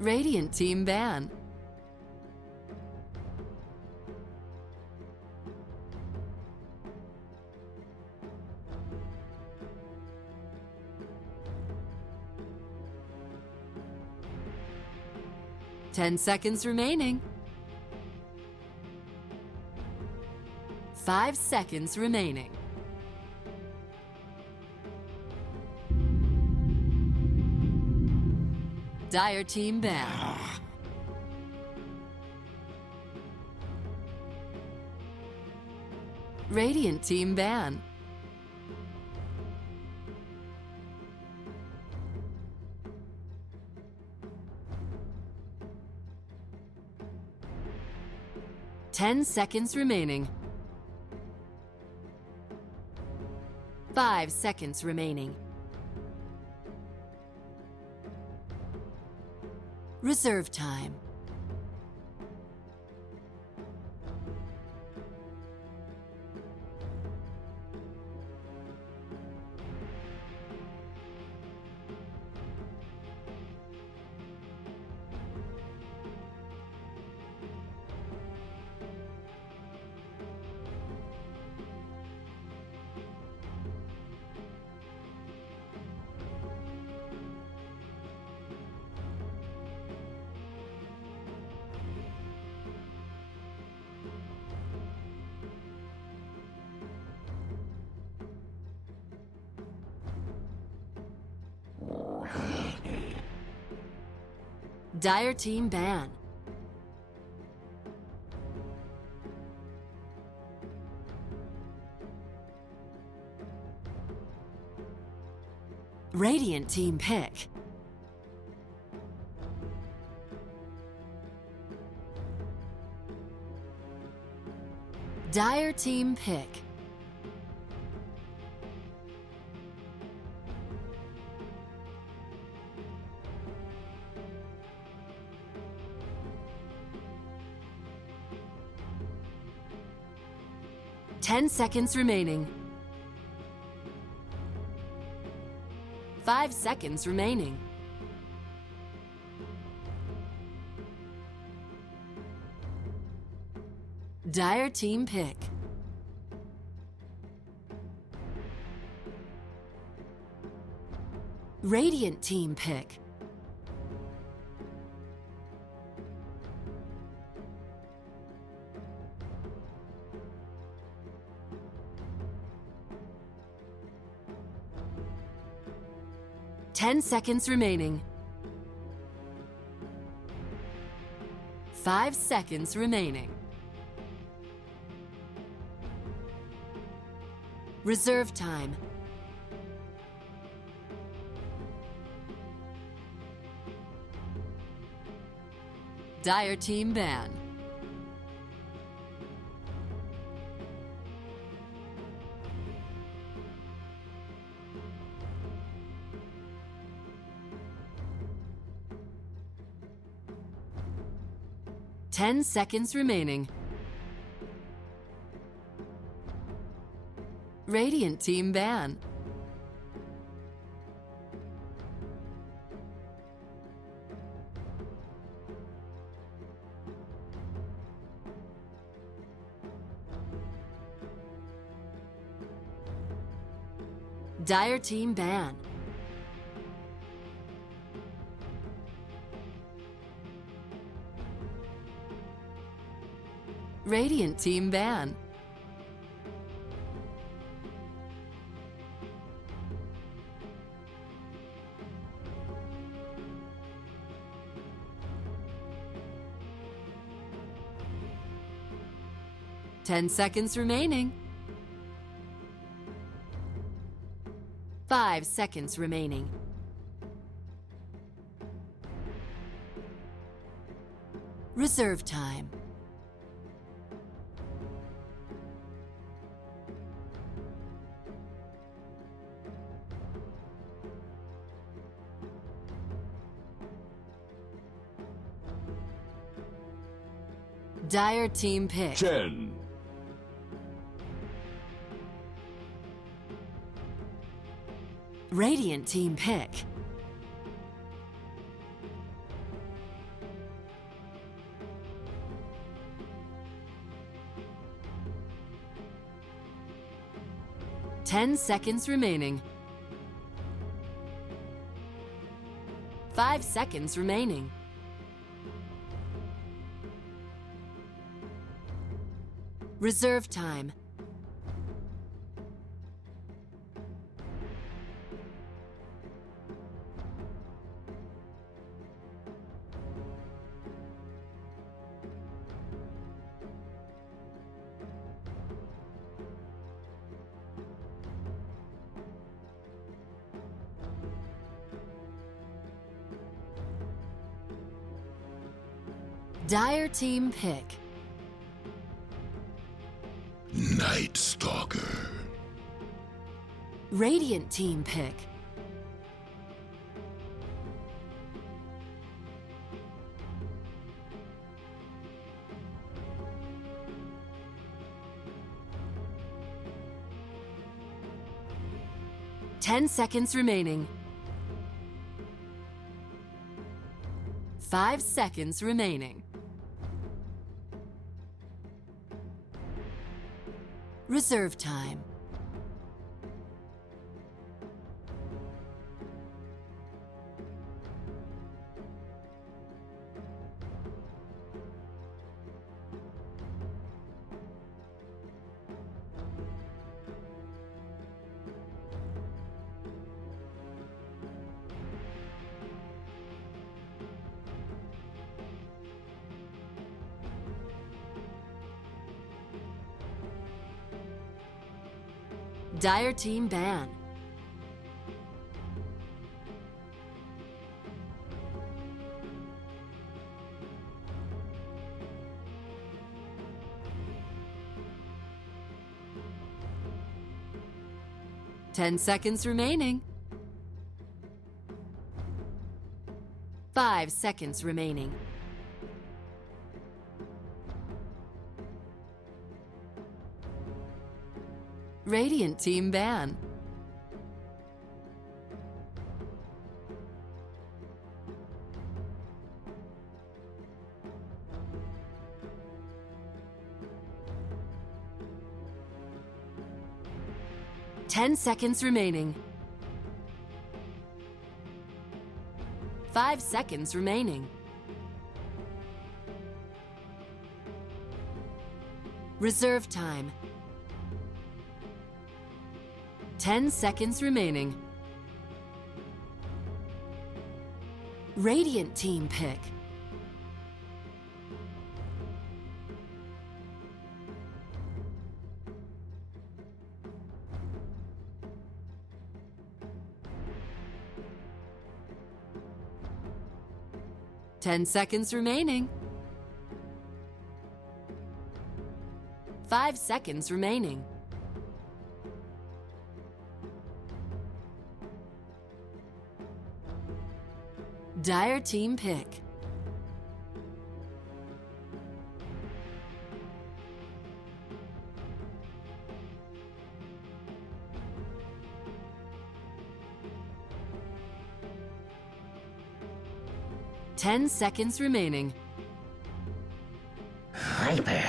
Radiant team ban. Ten seconds remaining. 5 seconds remaining. Dire team ban. Radiant team ban. Ten seconds remaining. 5 seconds remaining. Reserve time. Dire team ban. Radiant team pick. Dire team pick. Ten seconds remaining. 5 seconds remaining. Dire team pick. Radiant team pick. Ten seconds remaining. 5 seconds remaining. Reserve time. Dire team ban. Ten seconds remaining. Radiant team ban. Dire team ban. Radiant team ban. Ten seconds remaining. 5 seconds remaining. Reserve time. Dire team pick. 10. Radiant team pick. 10 seconds remaining. 5 seconds remaining. Reserve time. Dire team pick. Night Stalker. Radiant team pick. Ten seconds remaining. 5 seconds remaining. Reserve time. Dire team ban. Ten seconds remaining. 5 seconds remaining. Radiant team ban. Ten seconds remaining. 5 seconds remaining. Reserve time. 10 seconds remaining. Radiant team pick. Ten seconds remaining. 5 seconds remaining. Dire team pick. Ten seconds remaining. Hyper.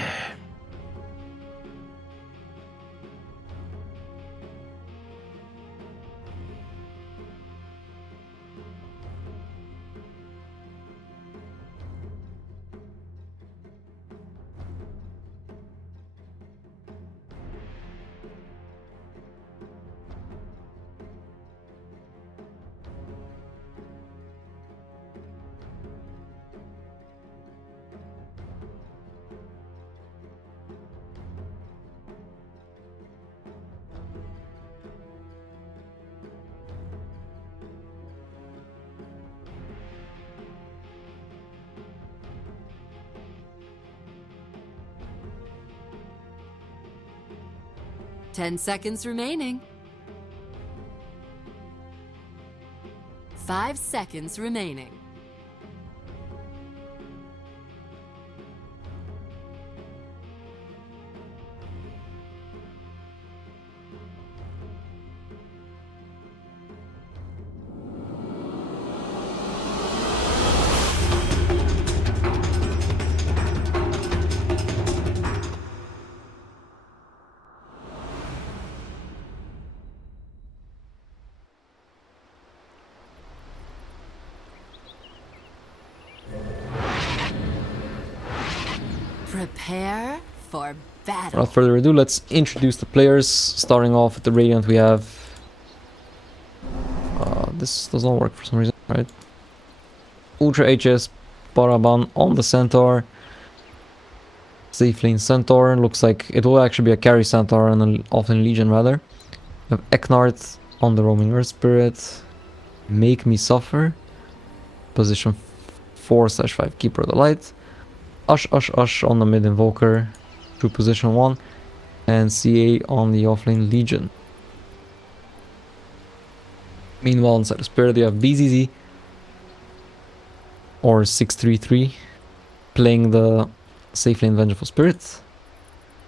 Ten seconds remaining. 5 seconds remaining. Prepare for battle. Without further ado, let's introduce the players. Starting off with the Radiant, we have... this does not work for some reason, right? Ultra HS Paraban on the Centaur. Safe lane Centaur. Looks like it will actually be a carry Centaur and an offlane Legion rather. We have Eknard on the Roaming Earth Spirit. Make Me Suffer. Position 4/5 Keeper of the Light. Ush on the mid Invoker. To position 1. And CA on the offlane Legion. Meanwhile, inside the Spirit, you have BZZ or 633 playing the safe lane Vengeful Spirit.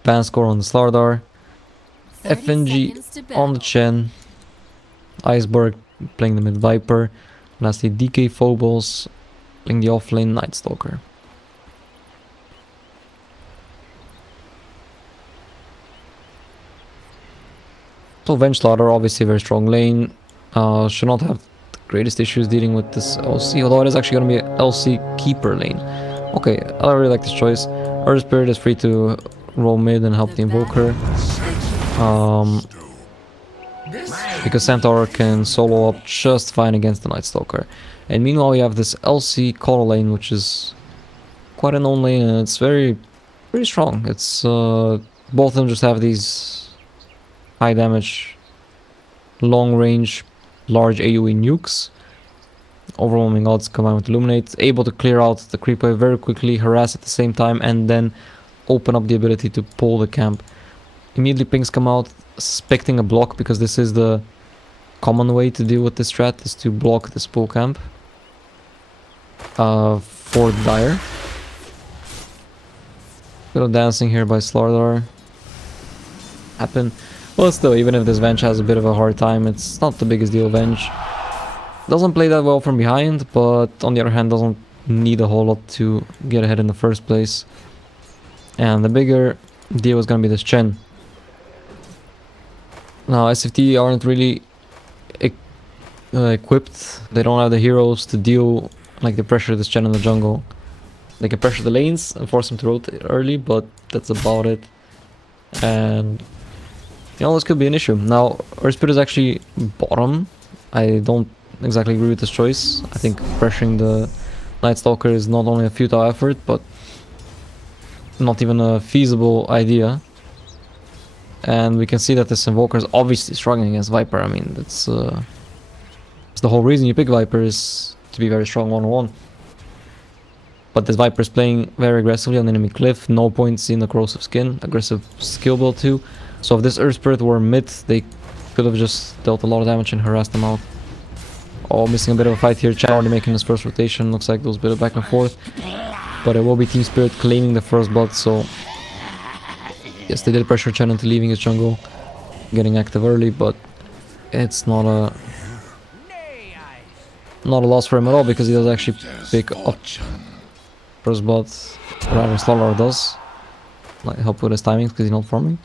Banscore on the Slardar. 30 FNG seconds to on the battle. Chen. Iceberg playing the mid Viper. Lastly, DK Phobos playing the offlane Night Stalker. So Venge Slaughter, obviously a very strong lane. Should not have the greatest issues dealing with this LC, although it is actually going to be an LC keeper lane. Okay, I really like this choice. Earth Spirit is free to roll mid and help the Invoker. Because Centaur can solo up just fine against the Night Stalker. And meanwhile we have this LC Coral lane, which is quite a known lane, and it's very strong. It's both of them just have these high damage, long range, large AoE nukes. Overwhelming odds combined with Illuminate, able to clear out the creep wave very quickly, harass at the same time, and then open up the ability to pull the camp. Immediately pings come out, suspecting a block, because this is the common way to deal with this strat, is to block this pull camp for Dire. Bit of dancing here by Slardar. Happen. Well, still, even if this Venge has a bit of a hard time, it's not the biggest deal. Venge doesn't play that well from behind, but on the other hand doesn't need a whole lot to get ahead in the first place. And the bigger deal is going to be this Chen. Now SFTe aren't really equipped. They don't have the heroes to deal like the pressure this Chen in the jungle. They can pressure the lanes and force them to rotate early, but that's about it. And you know, this could be an issue. Now Earth Spirit is actually bottom. I don't exactly agree with this choice. I think pressuring the Night Stalker is not only a futile effort, but not even a feasible idea. And we can see that this Invoker is obviously struggling against Viper. I mean, it's the whole reason you pick Viper is to be very strong one-on-one. But this Viper is playing very aggressively on the enemy cliff. No points in the corrosive skin. Aggressive skill build too. So if this Earth Spirit were mid, they could have just dealt a lot of damage and harassed them out. Oh, missing a bit of a fight here. Chan already making his first rotation. Looks like there's a bit of back and forth. But it will be Team Spirit claiming the first blood, so... Yes, they did pressure Chen into leaving his jungle. Getting active early, but... It's not a loss for him at all, because he does actually pick up first blood. Rather, Slardar does. Like, help with his timings, because he's not farming.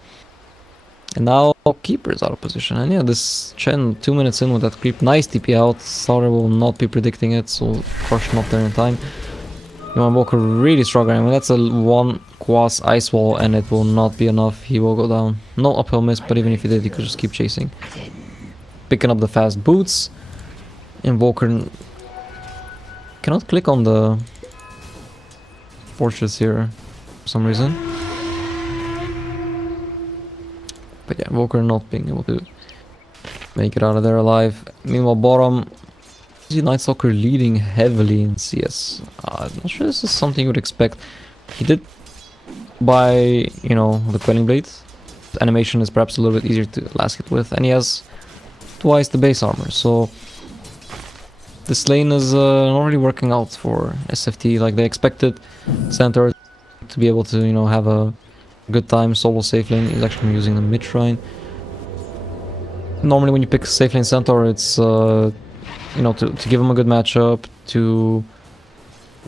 And now Keeper is out of position. And yeah, this Chen 2 minutes in with that creep. Nice TP out. Slardar will not be predicting it, so Crush not there in time. Invoker really struggling. I mean, that's a 1 quas ice wall and it will not be enough. He will go down. No uphill miss, but even if he did, he could just keep chasing. Picking up the fast boots. Invoker cannot click on the fortress here for some reason. But yeah, Invoker not being able to make it out of there alive. Meanwhile, bottom, I see Night Stalker leading heavily in CS. I'm not sure this is something you would expect. He did buy, you know, the Quelling Blade. The animation is perhaps a little bit easier to last hit with, and he has twice the base armor. So this lane is not really working out for SFTe. Like they expected Centaur to be able to, you know, have a good time solo safe lane. He's actually using the mid shrine. Normally when you pick safe lane Centaur, it's you know, to give him a good matchup, to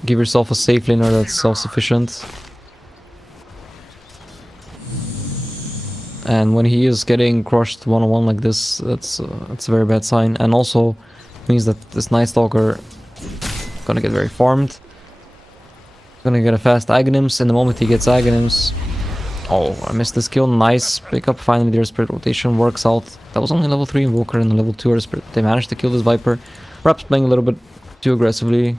give yourself a safe laner that's self-sufficient. And when he is getting crushed one-on-one like this, that's a very bad sign. And also means that this Night Stalker gonna get very farmed. Gonna get a fast Aghanims, and the moment he gets Aghanims... Oh, I missed the skill. Nice pickup. Finally, their Spirit Rotation works out. That was only level 3 Invoker and a level 2 Air Spirit. They managed to kill this Viper. Perhaps playing a little bit too aggressively.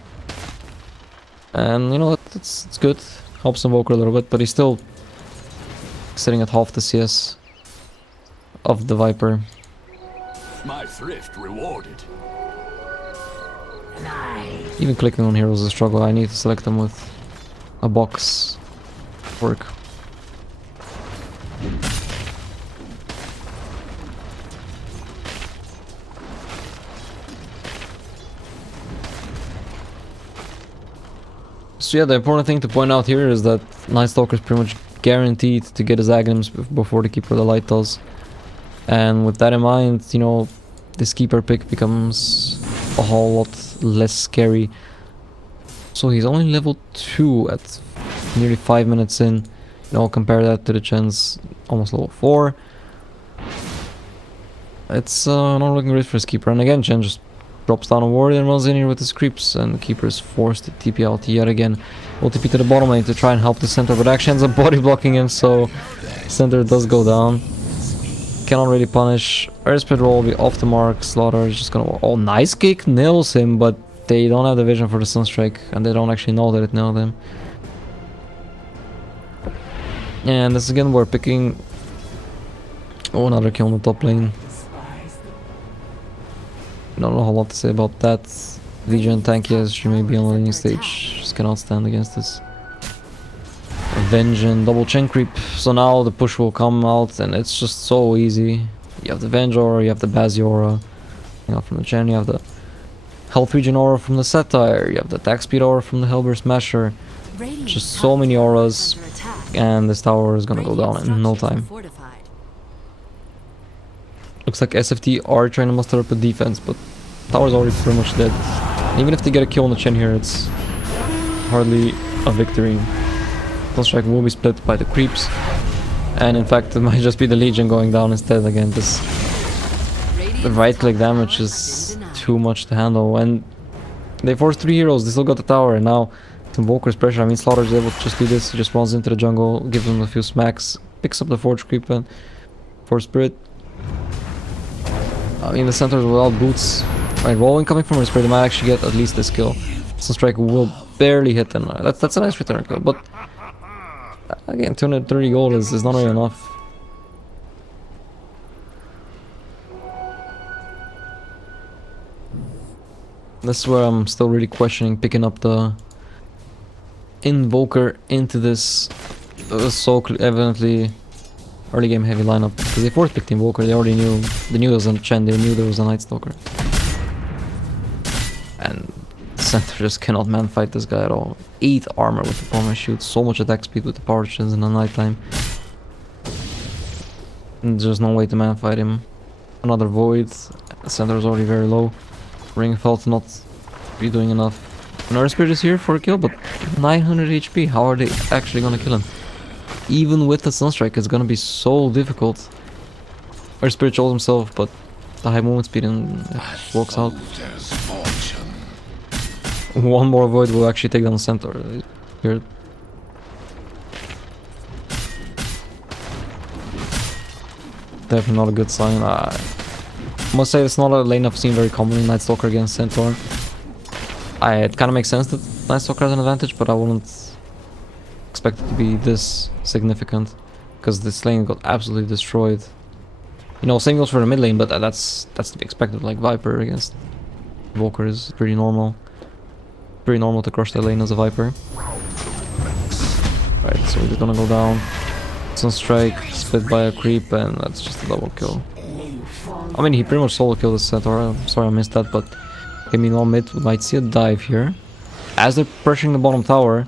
And, you know, it's good. Helps Invoker a little bit, but he's still sitting at half the CS of the Viper. My thrift rewarded. Even clicking on heroes is a struggle. I need to select them with a box work. So yeah, the important thing to point out here is that Night Stalker is pretty much guaranteed to get his Aghanims before the Keeper of the Light does. And with that in mind, you know, this Keeper pick becomes a whole lot less scary. So he's only level 2 at nearly 5 minutes in. You know, compare that to the Chen's almost level 4. It's not looking great for his Keeper. And again, Chen just drops down a ward and runs in here with his creeps, and the Keeper is forced to TP out yet again. Will TP to the bottom lane to try and help the center, but actually ends up body blocking him, so center does go down. Cannot really punish. Air Spirit roll will be off the mark. Slaughter is just gonna... Oh, nice kick nails him, but they don't have the vision for the Sunstrike, and they don't actually know that it nailed him. And this again, we're picking... Oh, another kill on the top lane. Not a whole lot to say about that. Legion tanky as she may be on the laning stage, just cannot stand against this. Vengeance, double Chen creep. So now the push will come out, and it's just so easy. You have the Venge aura, you have the Bazzy aura, you know, from the Chen, you have the Health Regen aura from the Satire, you have the attack speed aura from the Hellburst Smasher. Just so many auras, and this tower is gonna go down in no time. Looks like SFTe are trying to muster up a defense, but tower's already pretty much dead. And even if they get a kill on the Chen here, it's hardly a victory. Sunstrike will be split by the creeps, and in fact it might just be the Legion going down instead again. This the right click damage is too much to handle, and they forced 3 heroes. They still got the tower, and now Invoker's pressure. I mean, Slaughter is able to just do this. He just runs into the jungle, gives them a few smacks, picks up the Forge Creep and Force Spirit. I mean, the center is without boots. Right, rolling coming from her Spirit, they might actually get at least this kill. Sunstrike will barely hit them. That's a nice return kill, but again, 230 gold is not really enough. This is where I'm still really questioning picking up the Invoker into this so evidently early game heavy lineup, because they force picked Invoker. They already knew there was a Chen, they knew there was a Night Stalker, and center just cannot man fight this guy at all. 8 armor with the Palmer Shoot, so much attack speed with the Power Chins in the nighttime. And there's no way to man fight him. Another Void. The center is already very low. Ring felt not be doing enough. Another Spirit is here for a kill, but 900 HP. How are they actually gonna kill him? Even with the Sunstrike, it's gonna be so difficult. Our Spirit shows himself, but the high movement speed and walks out. One more Void will actually take down the center. Here. Definitely not a good sign. I must say it's not a lane I've seen very commonly, Night Stalker against Centaur. It kind of makes sense that Night Stalker has an advantage, but I wouldn't expect it to be this significant, because this lane got absolutely destroyed. You know, same goes for the mid lane, but that's to be expected. Like Viper against Invoker is pretty normal. Pretty normal to crush the lane as a Viper. Right, so he's gonna go down. Sunstrike, split by a creep, and that's just a double kill. I mean, he pretty much solo killed the Centaur. I'm sorry I missed that, but meanwhile mid might see a dive here. As they're pressuring the bottom tower,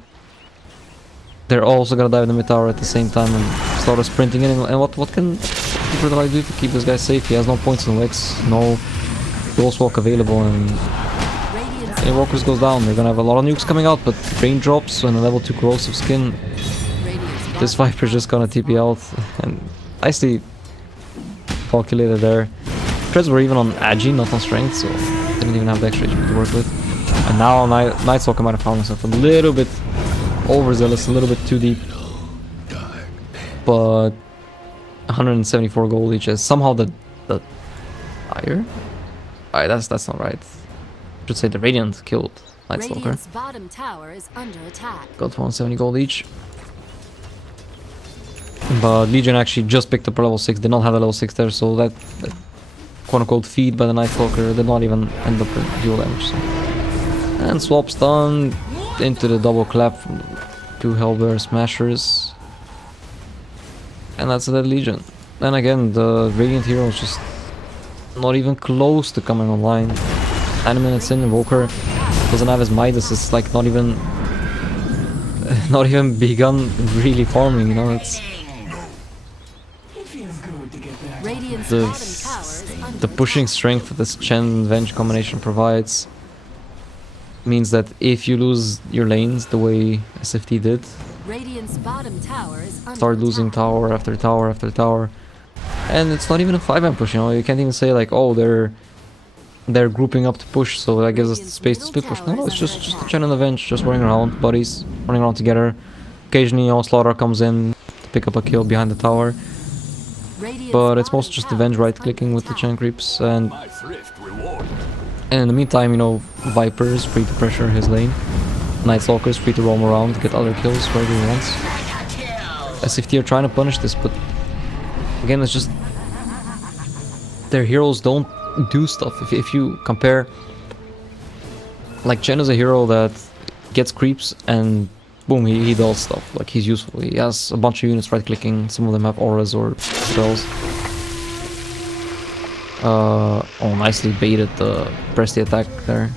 they're also gonna dive in the mid tower at the same time and start sprinting in. And what can ProDotA do to keep this guy safe? He has no points in Wix, no Ghost Walk available, and Invoker's goes down. They're gonna have a lot of nukes coming out, but raindrops and a level 2 corrosive skin. This Viper's just gonna TP out, and nicely calculated there. Treads were even on Agi, not on strength, so didn't even have the extra HP to work with. And now Night Stalker might have found himself a little bit overzealous, a little bit too deep. But 174 gold each is somehow the higher. Alright, that's not right. Should say the Radiant killed Night Stalker. Radiant's bottom tower is under attack. Got 170 gold each. But Legion actually just picked up a level 6, did not have a level 6 there, so that quote-unquote feed by the Night Stalker did not even end up with dual damage. So. And swap stun into the double clap from the 2 Hellbear Smashers. And that's a dead Legion. Then again, the Radiant hero is just not even close to coming online. 9 minutes in, Invoker doesn't have his Midas, it's like not even begun really farming, you know, it's the pushing strength that this Chen Venge combination provides means that if you lose your lanes the way SFT did, Radiant's bottom tower is under start losing attack. tower after tower after tower, and it's not even a 5-man push, you know, you can't even say like, oh, they're grouping up to push, so that gives us the space to split push. No, it's just the Chen and the Venge just running around, buddies running around together. Occasionally, you know, Slaughter comes in to pick up a kill behind the tower, but it's mostly just the Venge right-clicking with the Chen creeps, and My thrift rewarded. in the meantime, you know, Viper is free to pressure his lane. Night Stalker is free to roam around, get other kills wherever he wants. SFT are trying to punish this, but again, it's just their heroes don't do stuff. If you compare, like, Chen is a hero that gets creeps and boom, he does stuff. Like, he's useful. He has a bunch of units right-clicking. Some of them have auras or spells. Oh, nicely baited the press the attack there.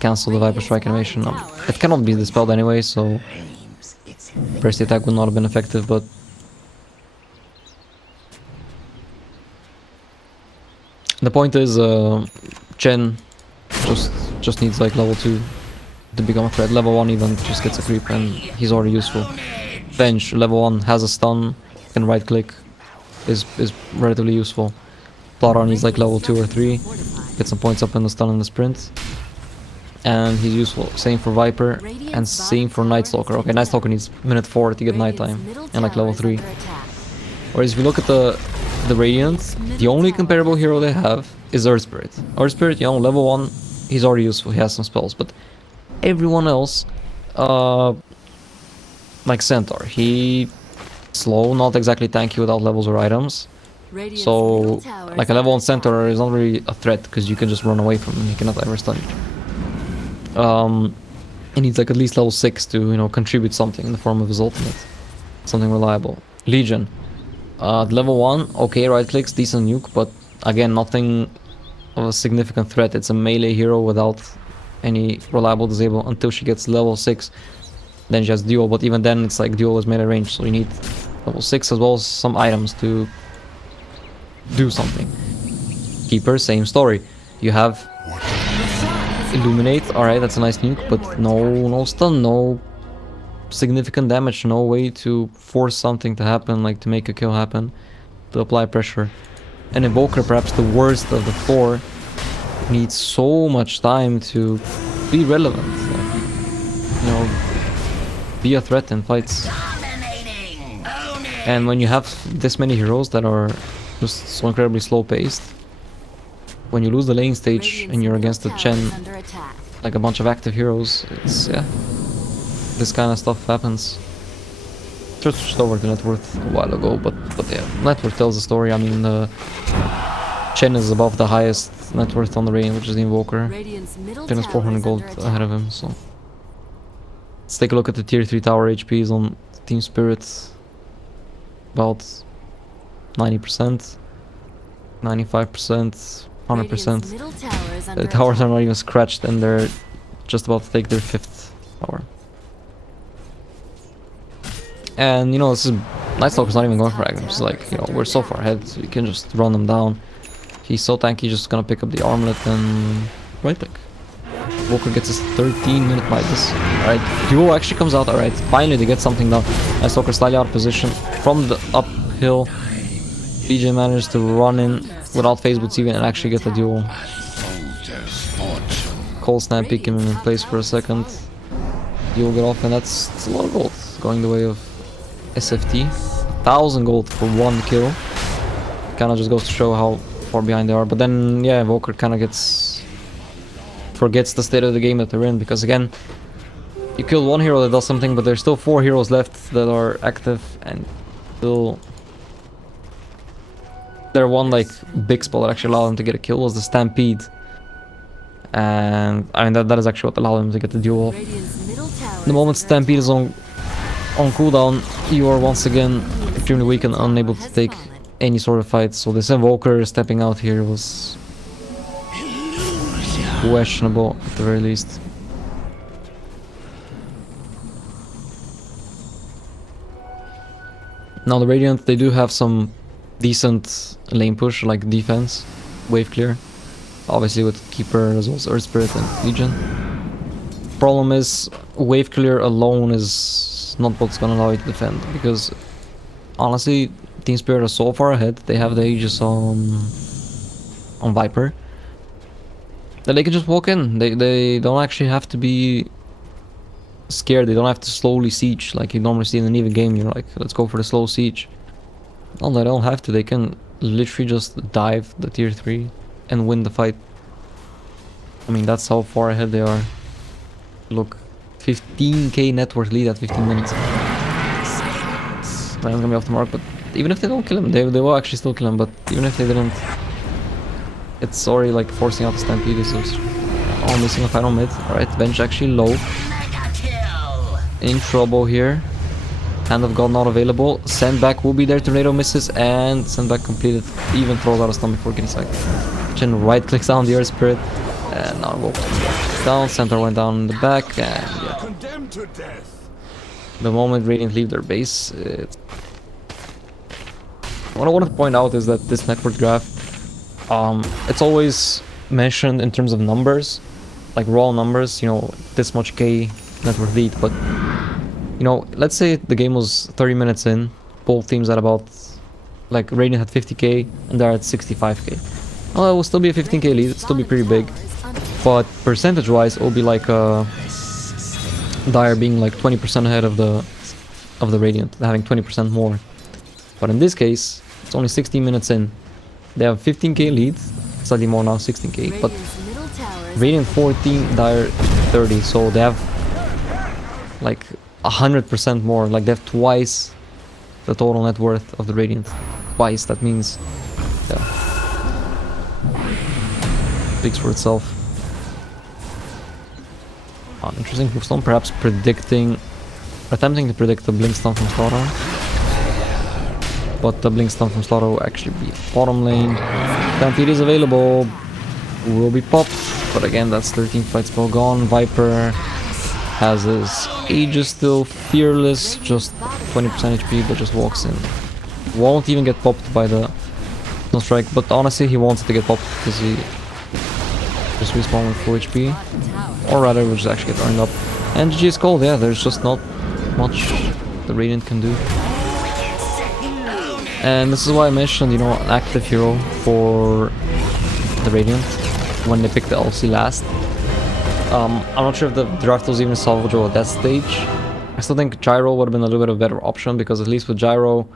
Cancel the Viper Strike animation. It cannot be dispelled anyway, so press the attack would not have been effective, but the point is, Chen just needs like level 2 to become a threat. Level 1 even just gets a creep and he's already useful. Venge, level 1, has a stun, can right click, is relatively useful. ProDotA needs like level 2 or 3, get some points up in the stun and the sprint, and he's useful. Same for Viper, and same for Night Stalker. Okay, Night Stalker needs minute 4 to get nighttime, and like level 3. Whereas if you look at the Radiant, the only comparable hero they have is Earth Spirit. Earth Spirit, you know, level 1, he's already useful, he has some spells, but everyone else, like Centaur, he slow, not exactly tanky without levels or items. So, like a level 1 Centaur is not really a threat, because you can just run away from him, he cannot ever stun you. He needs like at least level 6 to, you know, contribute something in the form of his ultimate. Something reliable. Legion. Level 1, okay, right clicks, decent nuke, but again, nothing of a significant threat. It's a melee hero without any reliable disable until she gets level 6. Then she has duel, but even then it's like duel is melee range, so you need level 6 as well as some items to do something. Keeper, same story. You have Illuminate, alright, that's a nice nuke, but no stun, no significant damage, no way to force something to happen, like to make a kill happen, to apply pressure. And Invoker, perhaps the worst of the 4, needs so much time to be relevant, like, you know, be a threat in fights. And when you have this many heroes that are just so incredibly slow paced, when you lose the lane stage and you're against the Chen, like a bunch of active heroes, it's, yeah, this kind of stuff happens. Just switched over to net worth a while ago, but yeah, net worth tells the story. I mean, Chen is above the highest net worth on the Radiant, which is the Invoker. Chen is 400 gold ahead of him, so let's take a look at the tier 3 tower HPs on Team Spirit. About 90%, 95%, 100%. The towers are not even scratched and they're just about to take their 5th tower. And you know, this is Night Stalker's not even going for Aghanim. It's like, you know, we're so far ahead, so you can just run them down. He's so tanky, just gonna pick up the armlet and right click. Walker gets his 13-minute Midas. Alright, duo actually comes out. Alright, finally they get something done. Night Stalker slightly out of position from the uphill. BJ manages to run in without phase boots even and actually get the duel. Cold snap, pick him in place for a second. you'll get off, and that's a lot of gold going the way of SFT. 1,000 gold for 1 kill. Kind of just goes to show how far behind they are. But then, yeah, Evoker kind of forgets the state of the game that they're in, because again, you kill one hero that does something, but there's still 4 heroes left that are active, and still their one like big spell that actually allowed them to get a kill was the Stampede. And I mean that is actually what allowed them to get the duel off. The moment Stampede is on cooldown, you are once again extremely weak and unable to take any sort of fight. So this Invoker stepping out here was questionable at the very least. Now the Radiant, they do have some decent lane push, like defense, wave clear. Obviously with Keeper as well as Earth Spirit and Legion. Problem is, wave clear alone is not what's gonna allow you to defend, because honestly, Team Spirit are so far ahead. They have the Aegis on Viper that they can just walk in. They don't actually have to be scared. They don't have to slowly siege like you normally see in an EVE game. You're like, let's go for the slow siege. No, they don't have to. They can literally just dive the tier 3 and win the fight. I mean, that's how far ahead they are. Look, 15k net worth lead at 15 minutes. I'm gonna be off the mark, but even if they don't kill him, they will actually still kill him, but even if they didn't, it's already like forcing out the Stampede. This is all missing a final mid. Alright, bench actually low. In trouble here. Hand of God not available. Sandback will be there. Tornado misses, and Sandback completed. Even throws out a stun before getting sacked. Chen right clicks down the Earth Spirit, and now go down. Centaur went down in the back, and yeah. Condemned to death. The moment Radiant leave their base, what I wanted to point out is that this network graph, it's always mentioned in terms of numbers, like raw numbers, you know, this much K network lead, but you know, let's say the game was 30 minutes in, both teams at about, like Radiant had 50k and they're at 65k. Well, it will still be a 15k lead, it'll still be pretty big, but percentage wise it will be like Dire being like 20% ahead of the Radiant, having 20% more. But in this case, it's only 16 minutes in. They have 15k lead, slightly more now, 16k, but Radiant 14, Dire 30, so they have like 100% more, like they have twice the total net worth of the Radiant. Twice, that means, yeah, speaks for itself. Interesting move stone, perhaps attempting to predict the blink stun from Slaughter. But the blink stun from Slaughter will actually be bottom lane. Stampede is available, will be popped, but again that's 13 fight spell gone. Viper has his Aegis still, Fearless, just 20% HP, but just walks in. Won't even get popped by the no strike, but honestly he wants it to get popped because he just respawn with full HP. Or rather, we'll just actually get earned up. And GG is cold, yeah, there's just not much the Radiant can do. And this is why I mentioned, you know, an active hero for the Radiant when they picked the LC last. I'm not sure if the draft was even salvageable at that stage. I still think Gyro would have been a little bit of a better option, because at least with Gyro,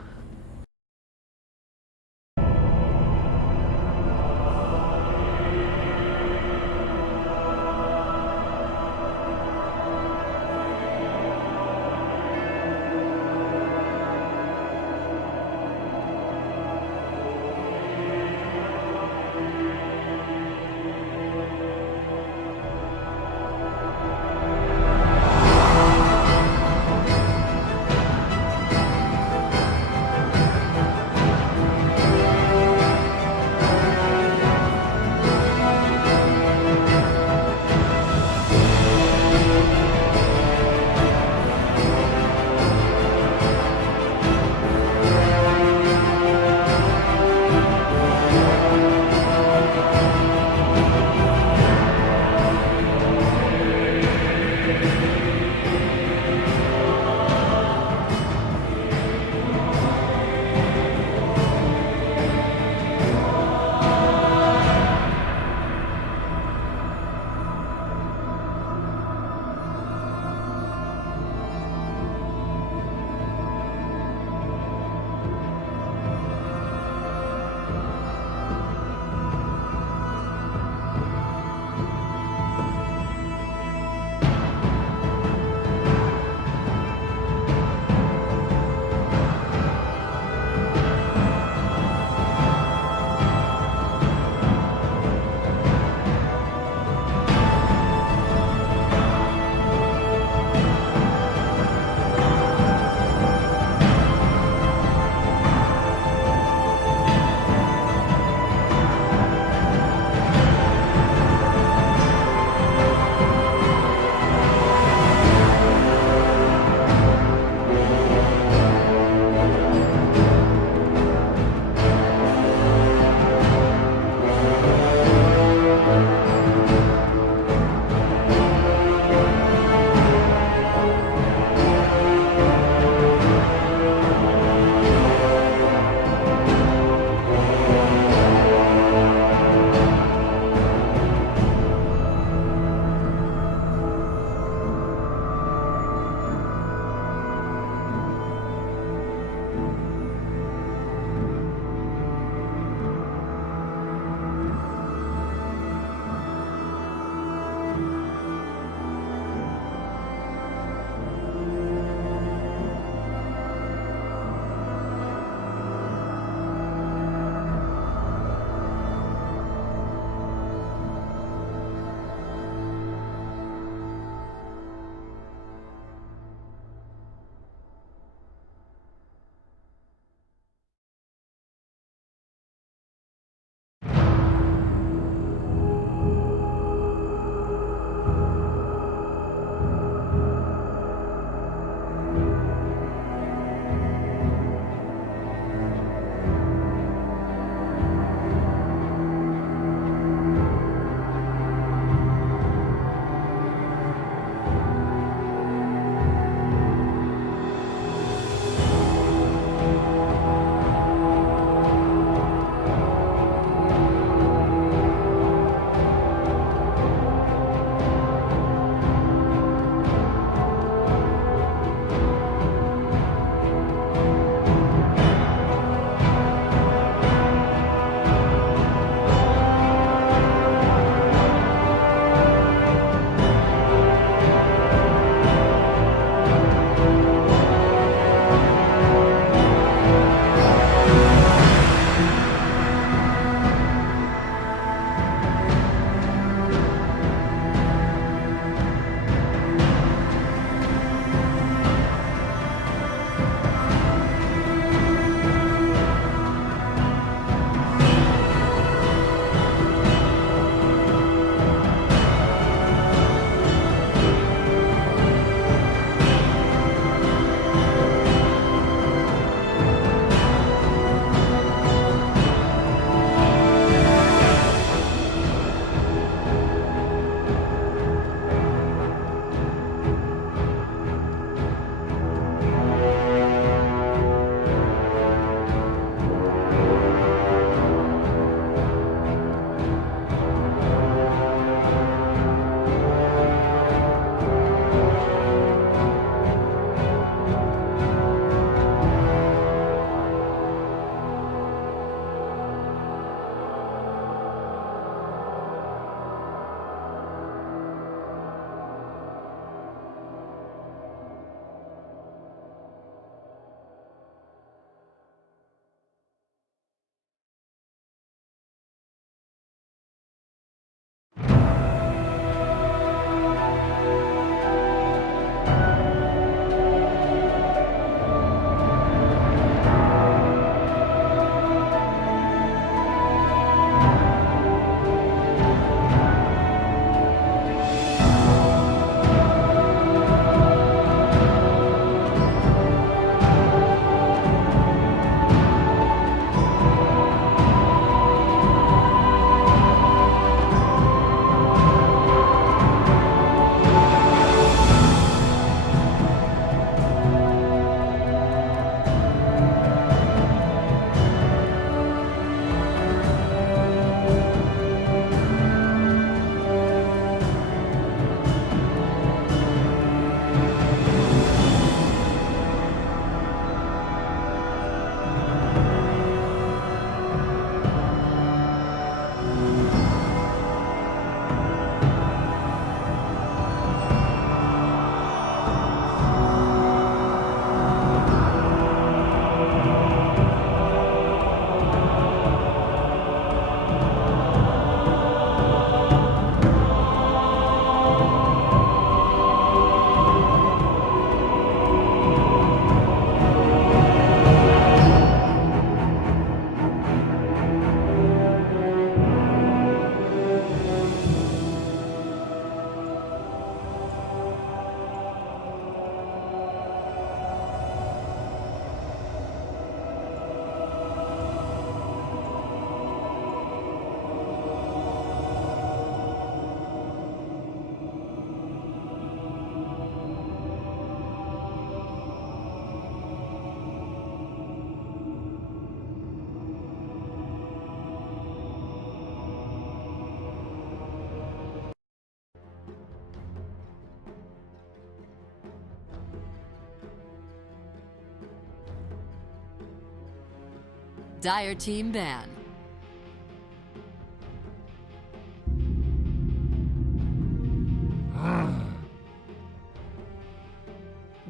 Dire team ban.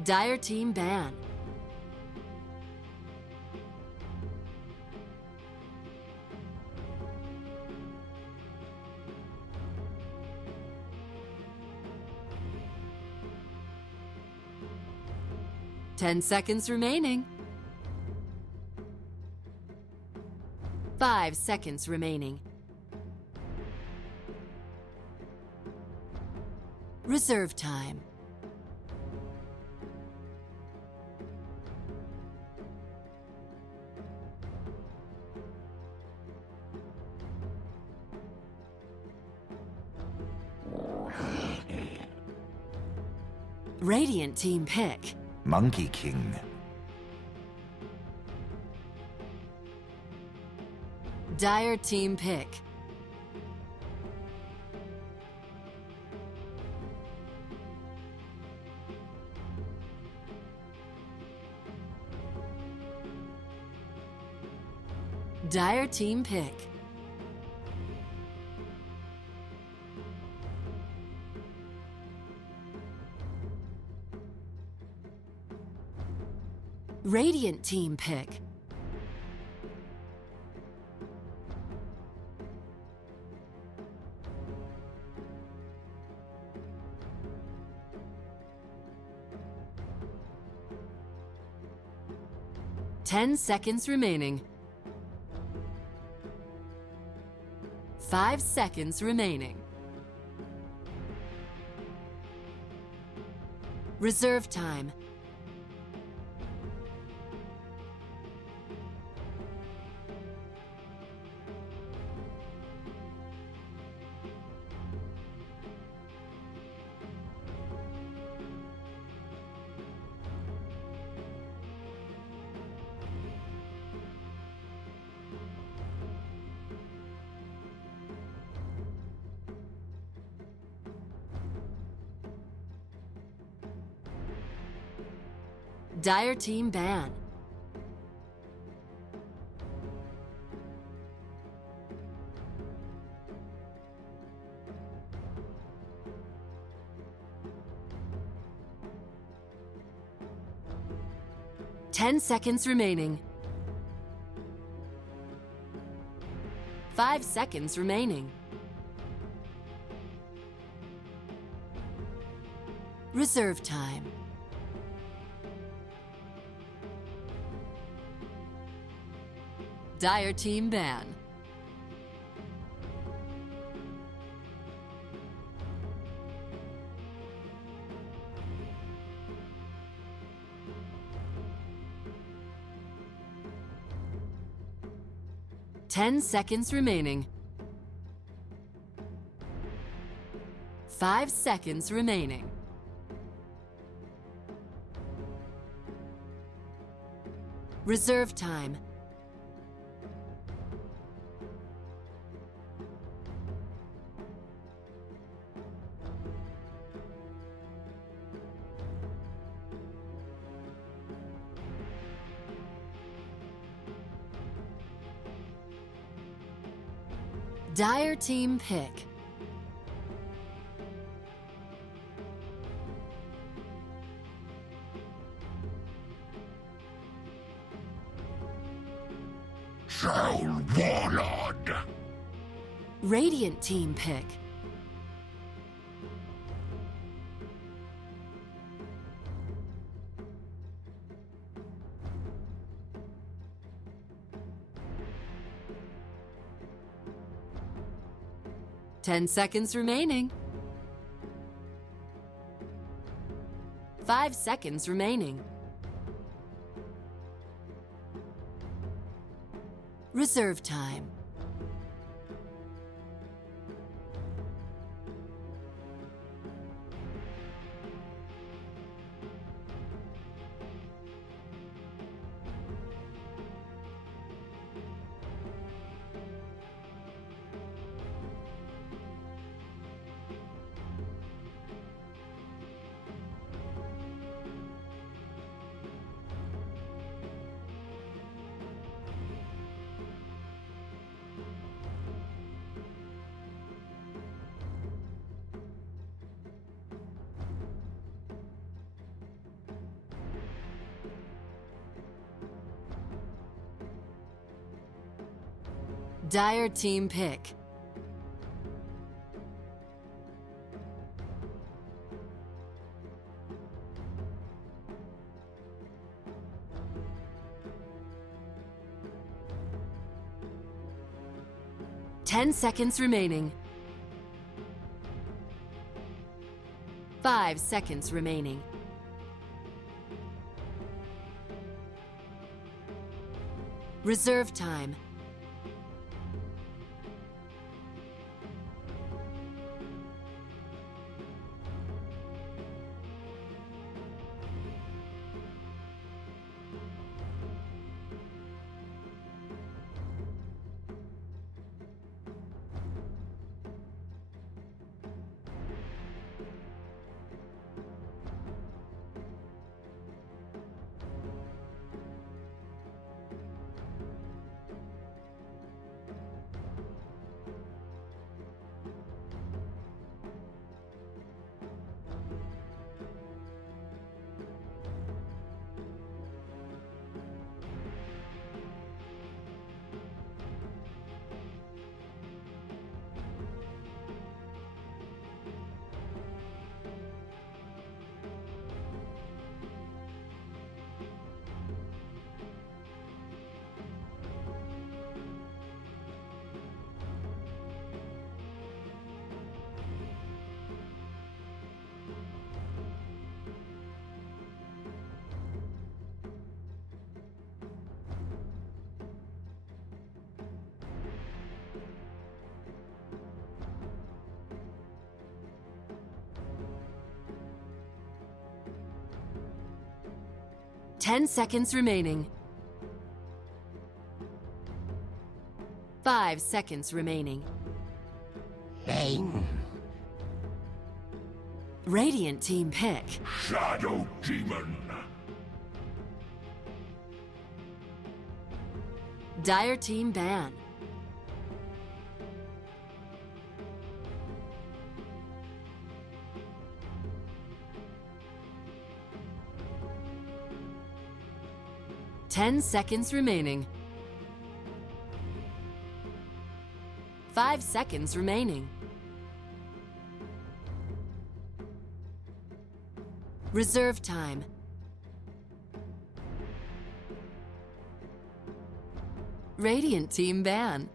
Dire team ban. Ten seconds remaining. 5 seconds remaining. Reserve time. Radiant team pick. Monkey King. Dire team pick. Dire team pick. Radiant team pick. Ten seconds remaining. 5 seconds remaining. Reserve time. Dire team ban. Ten seconds remaining. 5 seconds remaining. Reserve time. Dire team ban. Ten seconds remaining. 5 seconds remaining. Reserve time. Dire team pick. Soul Warlord. Radiant team pick. Ten seconds remaining. 5 seconds remaining. Reserve time. Dire team pick. Ten seconds remaining. 5 seconds remaining. Reserve time. Ten seconds remaining. 5 seconds remaining. Bang. Radiant team pick. Shadow Demon. Dire team ban. Ten seconds remaining. 5 seconds remaining. Reserve time. Radiant team ban.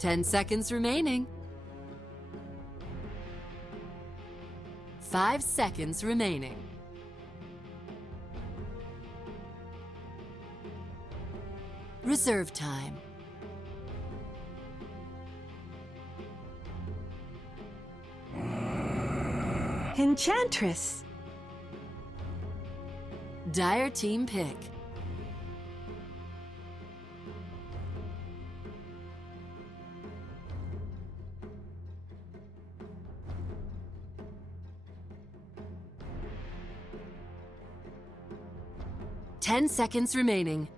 Ten seconds remaining. 5 seconds remaining. Reserve time. Enchantress. Dire team pick. Ten seconds remaining.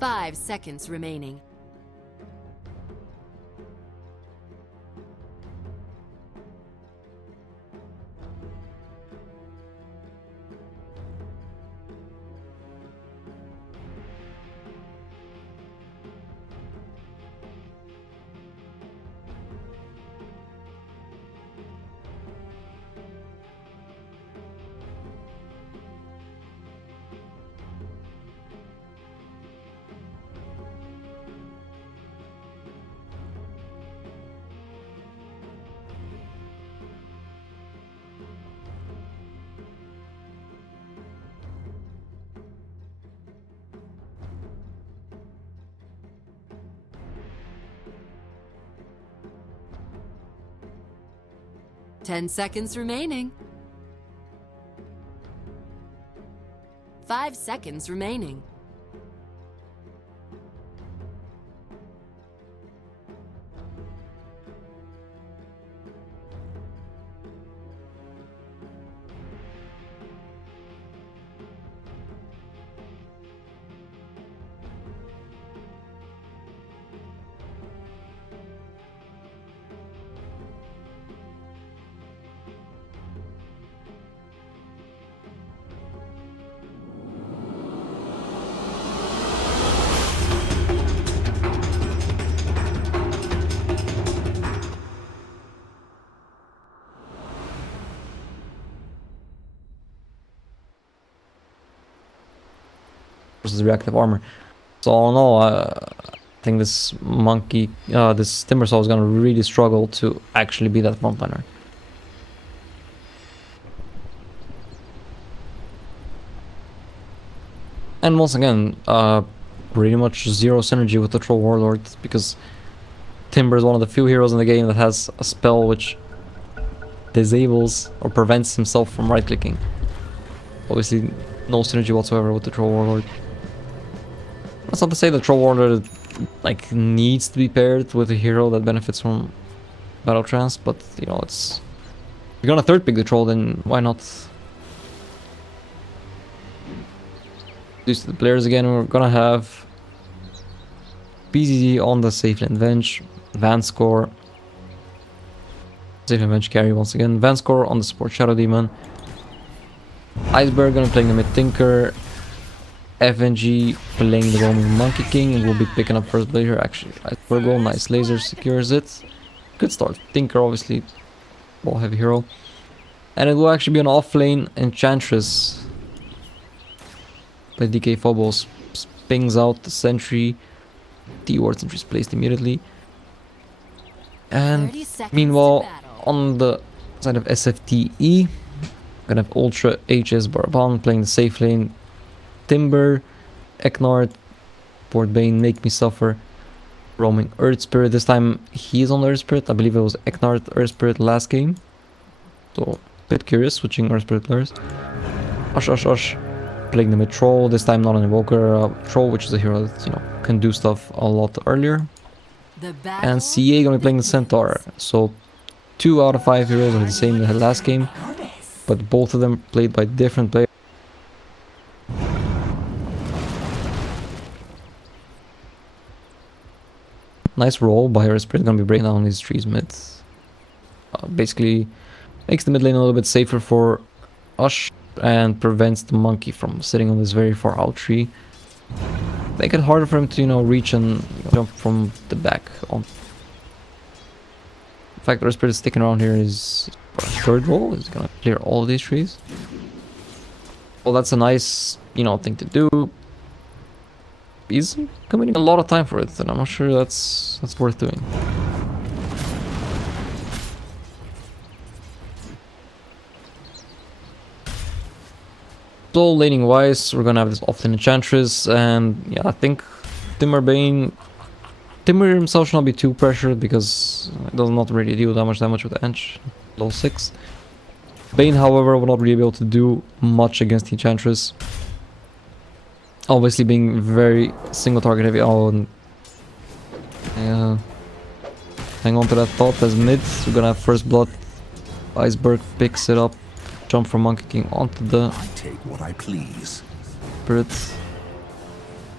5 seconds remaining. Ten seconds remaining. 5 seconds remaining. versus reactive armor. So no, I think this monkey, this Timbersaw is gonna really struggle to actually be that frontliner. And once again, pretty much zero synergy with the Troll Warlord, because Timber is one of the few heroes in the game that has a spell which disables or prevents himself from right-clicking. Obviously, no synergy whatsoever with the Troll Warlord. That's not to say the Troll Warlord like needs to be paired with a hero that benefits from Battle Trance, but you know, it's, if you're gonna third pick the Troll, then why not? These the players again. We're gonna have PZZ on the safe lane bench, Vanscore, safe lane bench carry once again, Vanscore on the support Shadow Demon, Iceberg gonna be playing the mid Tinker, FNG playing the roaming Monkey King, and we'll be picking up first blade here. Actually, Iceberg goal, nice laser secures it. Good start. Tinker obviously ball heavy hero, and it will actually be an off lane Enchantress. Play DK Phobos, pings out the sentry. T-ward sentry is placed immediately. And meanwhile, on the side of SFTe, gonna have Ultra HS Baraban playing the safe lane. Timber, Eknard, Port Bane, Make Me Suffer, roaming Earth Spirit. This time he's on Earth Spirit. I believe it was Eknard Earth Spirit last game. So, a bit curious, switching Earth Spirit players. Ush. Playing the mid Troll, this time not an Evoker, Troll, which is a hero that, you know, can do stuff a lot earlier. And CA gonna be playing the Centaur. So 2 out of 5 heroes are the same as the last game, but both of them played by different players. Nice roll by Earth Spirit, gonna be breaking down these trees mid. Basically makes the mid lane a little bit safer for Ush, and prevents the monkey from sitting on this very far out tree. Make it harder for him to, you know, reach and jump from the back on. In fact, the Spirit is sticking around here is third roll. Is gonna clear all of these trees. Well, that's a nice, you know, thing to do. He's committing a lot of time for it, and I'm not sure that's worth doing. So laning wise, we're gonna have this often Enchantress, and yeah, I think Timber himself should not be too pressured because it does not really deal that much damage with the Ench, level 6. Bane, however, will not really be able to do much against the Enchantress. Obviously being very single target heavy. Oh, and hang on to that thought as mid. We're gonna have first blood. Iceberg picks it up. Jump from Monkey King onto the I take what I please. Spirit.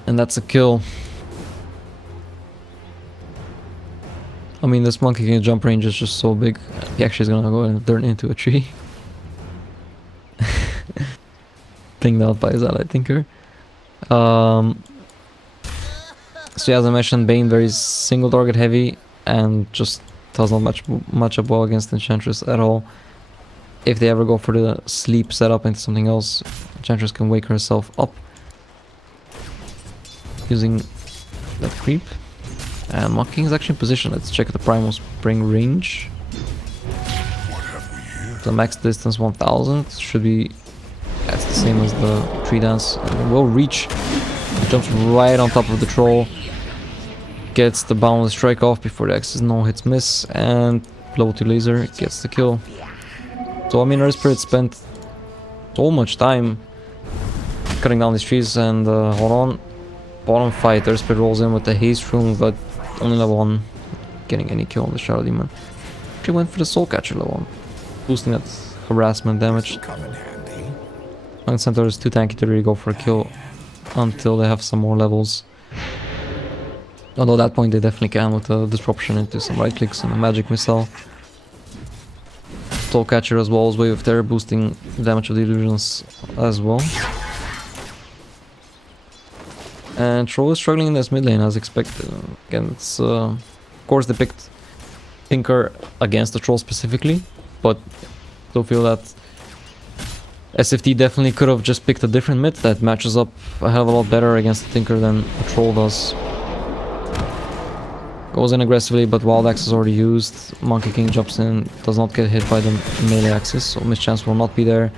And that's a kill. I mean, this Monkey King jump range is just so big. He actually is gonna go and turn into a tree. Pinged out by his ally Tinker. So yeah, as I mentioned, Bane very single target heavy and just does not much up well against Enchantress at all. If they ever go for the sleep setup into something else, Enchantress can wake herself up using that creep. And Monkey King is actually in position. Let's check the Primal Spring range. The max distance 1000 should be, that's the same as the tree dance. And will reach. Jumps right on top of the Troll. Gets the boundless strike off before the X's no hits miss, and blow to laser gets the kill. So I mean, Earth Spirit spent so much time cutting down these trees, and hold on, bottom fight, Earth Spirit rolls in with the haste rune, but only level 1, getting any kill on the Shadow Demon. Actually went for the Soul Catcher level 1, boosting that harassment damage. Monkey Centaur is too tanky to really go for a kill until they have some more levels. Although at that point they definitely can with a disruption into some right clicks and a magic missile. Soul Catcher as well as Wave of Terror, boosting the damage of the illusions as well. And Troll is struggling in this mid lane as expected. Again, it's of course they picked Tinker against the Troll specifically, but still feel that SFT definitely could have just picked a different mid that matches up a hell of a lot better against the Tinker than a Troll does. Goes in aggressively, but Wild Axe is already used. Monkey King jumps in, does not get hit by the melee axis, so mischance will not be there.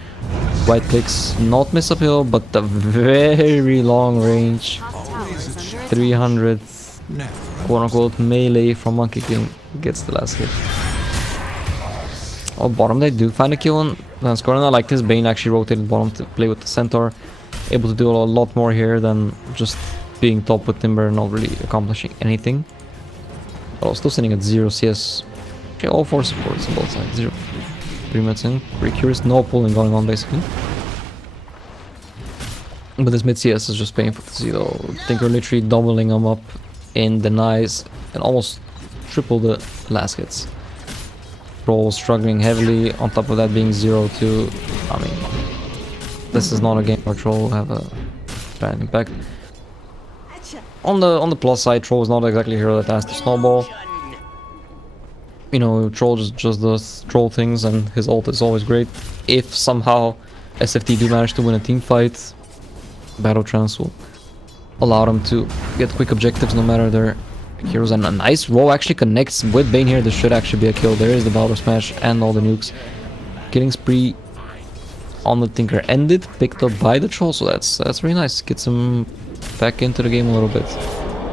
Right clicks, not miss uphill, but a very long range. 300 quote-unquote melee from Monkey King gets the last hit. Oh, bottom they do find a kill on Scorn. I like this. Bane actually rotated bottom to play with the Centaur. Able to do a lot more here than just being top with Timber and not really accomplishing anything. But I was still sitting at 0 CS. Okay, all 4 supports on both sides. 0. 3 minutes in. Pretty curious. No pulling going on basically. But this mid CS is just painful to see though. Tinker literally doubling them up in denies and almost triple the last hits. Troll struggling heavily, on top of that being 0-2. I mean, this is not a game where Troll will have a bad impact. On the plus side, Troll is not exactly a hero that has to snowball. You know, Troll just does Troll things and his ult is always great. If somehow SFT do manage to win a team fight, Battle Trance will allow them to get quick objectives no matter their heroes. And a nice roll actually connects with Bane here. This should actually be a kill. There is the Baldur Smash and all the nukes. Killing spree on the Tinker ended, picked up by the Troll, so that's really nice. Gets him back into the game a little bit.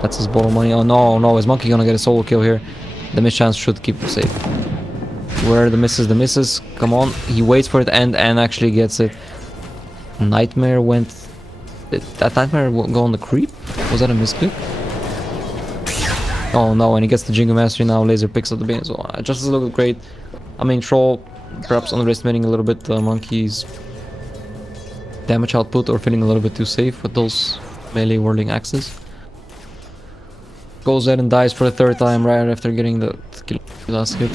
That's his bottle money. Oh no, is Monkey gonna get a solo kill here? The mischance should keep him safe. Where are the misses? Come on. He waits for it to end and actually gets it. Nightmare went... Did that Nightmare go on the creep? Was that a misclick? Oh no, and he gets the Jingo Mastery now. Laser picks up the Bane as well. Just a little great. I mean, Troll perhaps underestimating a little bit the Monkey's damage output or feeling a little bit too safe with those melee whirling axes. Goes ahead and dies for the 3rd time right after getting the last hit.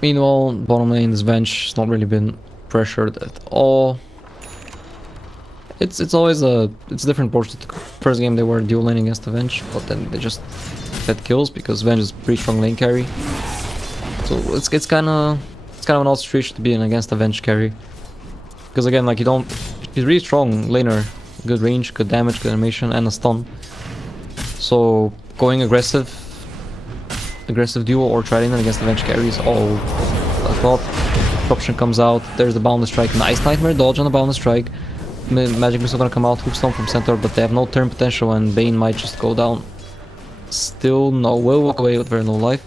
Meanwhile, bottom lane's Venge has not really been pressured at all. It's always it's different approach. The first game they were dual laning against the Venge, but then they just fed kills because Venge is pretty strong lane carry. So it's kind of an odd situation to be in against a Venge carry, because again, like, he's really strong laner, good range, good damage, good animation, and a stun. So going aggressive duo or trading them against the Venge carries, all a thought. Option comes out. There's the Boundless Strike. Nice Nightmare dodge on the Boundless Strike. Magic Missile gonna come out. Hoopstone from Centaur, but they have no turn potential and Bane might just go down. Still no. Will walk away with very low life.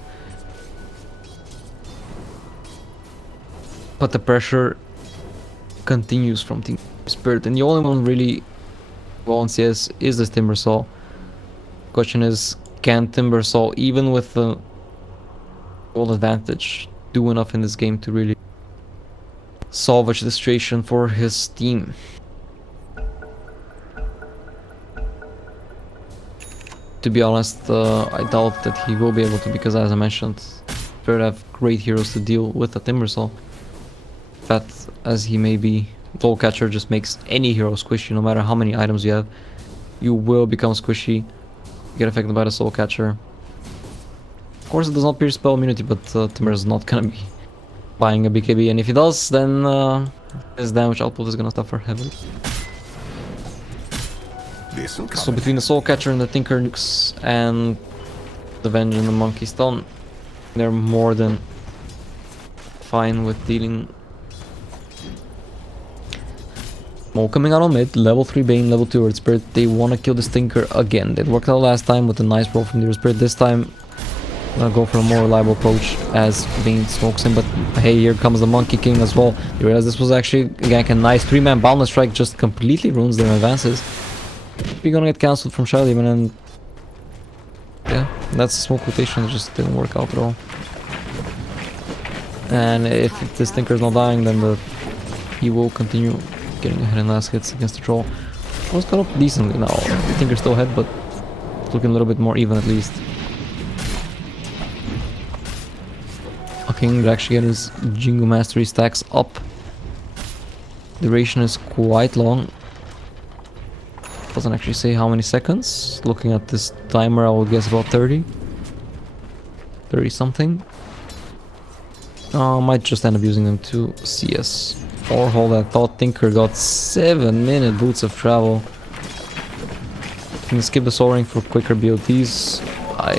But the pressure continues from Team Spirit, and the only one really on CS is this Timbersaw. Question is, can Timbersaw, even with the gold advantage, do enough in this game to really salvage the situation for his team? To be honest, I doubt that he will be able to, because as I mentioned, Spirit have great heroes to deal with a Timbersaw. Fat as he may be, Soul Catcher just makes any hero squishy. No matter how many items you have, you will become squishy, get affected by the Soul Catcher. Of course it does not pierce spell immunity, but Timber is not gonna be buying a BKB, and if he does, then his damage output is gonna suffer heavily. So between the Soul Catcher and the Tinker nukes and the Venge and the Monkey Stun, they're more than fine with dealing. Mo coming out on mid, level 3 Bane, level 2 Earth Spirit. They want to kill this Tinker again. It worked out last time with a nice roll from the Earth Spirit. This time, I'm gonna go for a more reliable approach as Bane smokes him. But hey, here comes the Monkey King as well. You realize this was actually gank, a nice 3-man Boundless Strike just completely ruins their advances. We're gonna get cancelled from Shadow Demon, and yeah, that's a smoke rotation. It just didn't work out at all. And if this Tinker is not dying, then he will continue getting ahead in last hits against the Troll. I was caught up decently now. The Tinker's still ahead, but it's looking a little bit more even at least. King actually get his Jingo Mastery stacks up. Duration is quite long. Doesn't actually say how many seconds. Looking at this timer, I would guess about 30. 30 something. Might just end up using them to CS. Or hold that thought. Tinker got 7-minute boots of travel. Can skip the soaring for quicker BOTs. I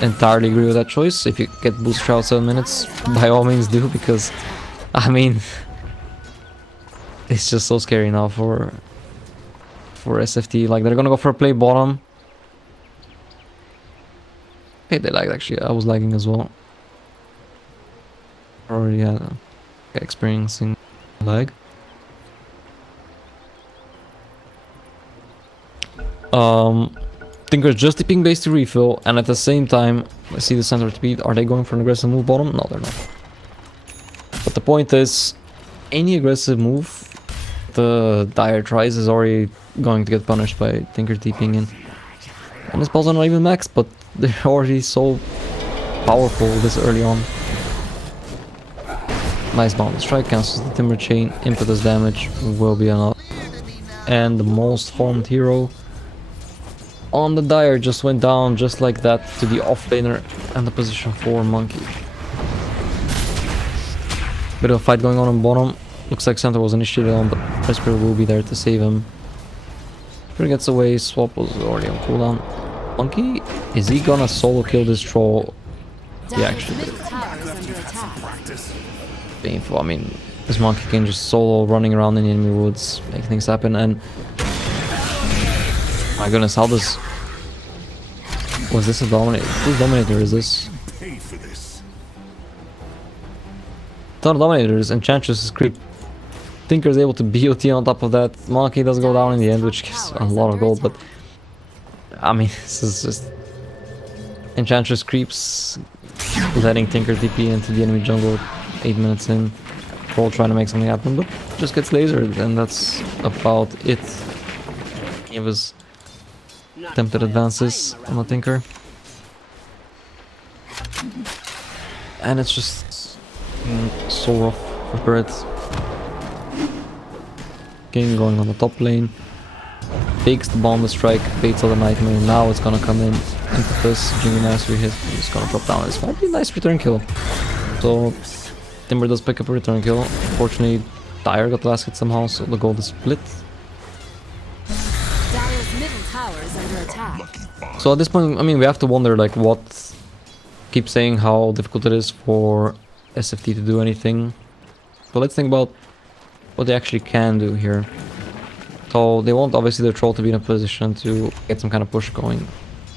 entirely agree with that choice. If you get boost travel 7 minutes, by all means do, because I mean it's just so scary now for SFTe. Like, they're gonna go for a play bottom. Okay, they lagged actually. I was lagging as well. Already experiencing lag. Tinker's just dipping base to refill, and at the same time, I see the center speed. Are they going for an aggressive move bottom? No, they're not. But the point is, any aggressive move the Dire tries is already going to get punished by Tinker TPing in. And his balls are not even max, but they're already so powerful this early on. Nice bound strike, cancels the timber chain, impetus damage will be enough. And the most farmed hero on the Dire just went down just like that to the offlaner and the position 4 monkey. Bit of a fight going on bottom. Looks like center was initiated on, but Presper will be there to save him. Presper gets away, swap was already on cooldown. Monkey, is he gonna solo kill this troll? He actually did. Painful. I mean, this monkey can just solo running around in the enemy woods, make things happen, and my goodness, how does... Was this a dominator? Whose dominator is this? Ton of dominators, Enchantress is creep. Tinker is able to BOT on top of that. Monkey does go down in the end, which gives a lot of gold, but I mean, this is just... Enchantress creeps, letting Tinker TP into the enemy jungle 8 minutes in. Troll trying to make something happen, but just gets lasered, and that's about it. He was attempted advances on the Tinker. And it's just so rough for Turret. King going on the top lane. Takes the bomb, the strike, baits all the nightmare. Now it's gonna come in. Impetus, Jimmy Mastery hit. He's gonna drop down. It's might be a nice return kill. So Timber does pick up a return kill. Unfortunately, Dire got the last hit somehow, so the gold is split. Dire's middle tower is under attack. So at this point, I mean, we have to wonder, like, what... Keep saying how difficult it is for SFTe to do anything. So let's think about what they actually can do here. So they want, obviously, their troll to be in a position to get some kind of push going.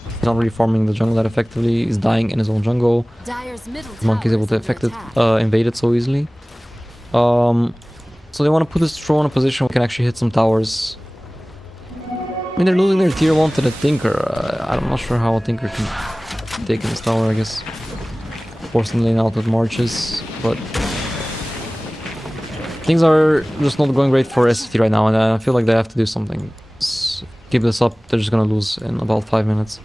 He's not really farming the jungle that effectively. He's dying in his own jungle. The monkey is able to invade it so easily. So they want to put this troll in a position where we can actually hit some towers. I mean, they're losing their tier 1 to the Tinker. I'm not sure how a Tinker can take in this tower, I guess. Forcing the lane out with marches, but things are just not going great for SFTe right now, and I feel like they have to do something. Keep this up, they're just gonna lose in about 5 minutes.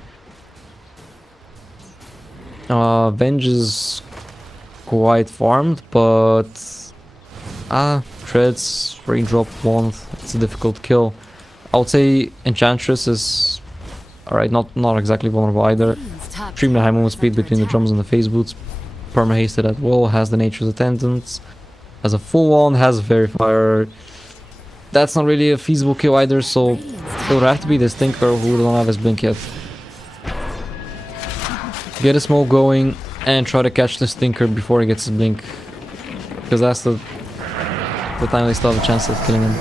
Venge is quite farmed, but Treads, raindrop, wand, it's a difficult kill. I would say Enchantress is alright, not exactly vulnerable either. Extremely high movement speed between the drums and the phase boots. Perma-hasted at will, has the Nature's Attendants, has a full wand, has Verifier. That's not really a feasible kill either, so it would have to be this Tinker who don't have his blink yet. Get a smoke going and try to catch this Tinker before he gets his blink, because that's the time they still have a chance of killing him.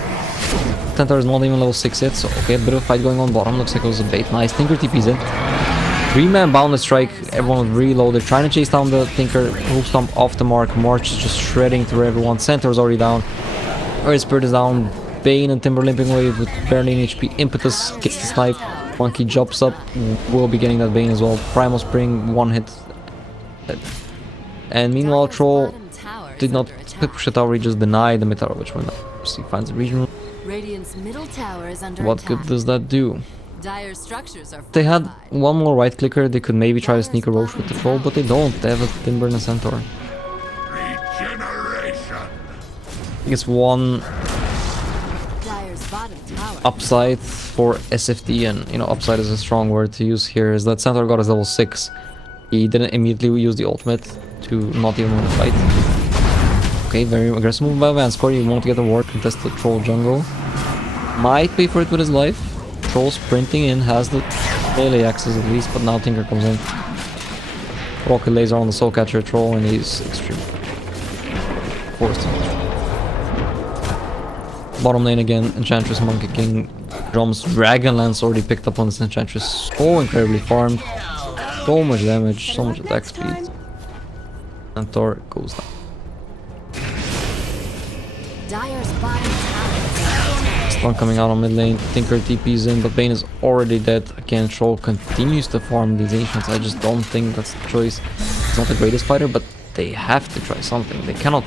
Centaur is not even level 6 yet, so okay, a bit of a fight going on bottom. Looks like it was a bait. Nice, Tinker TP's in. 3-man bounded strike, everyone reloaded, trying to chase down the Tinker. Hoof stomp off the mark, March is just shredding through everyone. Centaur is already down, Earth Spirit is down, Bane and Timber limping away with barely any HP. Impetus gets the snipe, Monkey jumps up, will be getting that Bane as well. Primal Spring, 1 hit. And meanwhile, Troll did not push the tower, he just denied the mid tower, which went up. He finds the regional. Middle tower is under What good does that do? Dire structures are They had one more right clicker, they could maybe try to sneak a Roche with the Troll, but they don't. They have a Timber and a Centaur. I guess one Dire's bottom tower. upside for SFT, and you know, upside is a strong word to use here, is that Centaur God is level 6. He didn't immediately use the ultimate to not even win the fight. Okay, very aggressive move by Vanscore. You won't get a ward, contest the troll jungle. Might pay for it with his life. Troll sprinting in, has the melee access at least, but now Tinker comes in. Rocket laser on the soul catcher troll, and he's extremely forced. Bottom lane again, Enchantress, Monkey King, Drums, Dragonlance already picked up on this Enchantress. So incredibly farmed. So much damage, so much attack speed. And Thor goes down. Dire's bottom tower. Stun coming out on mid lane. Tinker TP's in, but Bane is already dead. Again, Troll continues to farm these Ancients. I just don't think that's the choice. He's not the greatest fighter, but they have to try something. They cannot.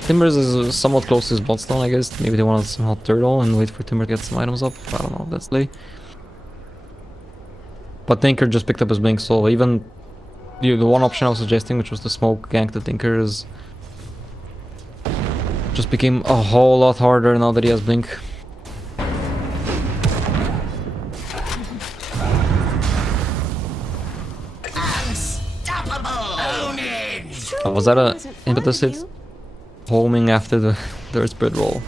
Timbers is somewhat close to his bot stone, I guess. Maybe they want to somehow turtle and wait for Timber to get some items up. I don't know if that's late. But Tinker just picked up his Blink, so even the one option I was suggesting, which was the smoke gank the Tinker, is just became a whole lot harder now that he has Blink. Oh, was that a impetus hit? Homing after the third spread roll.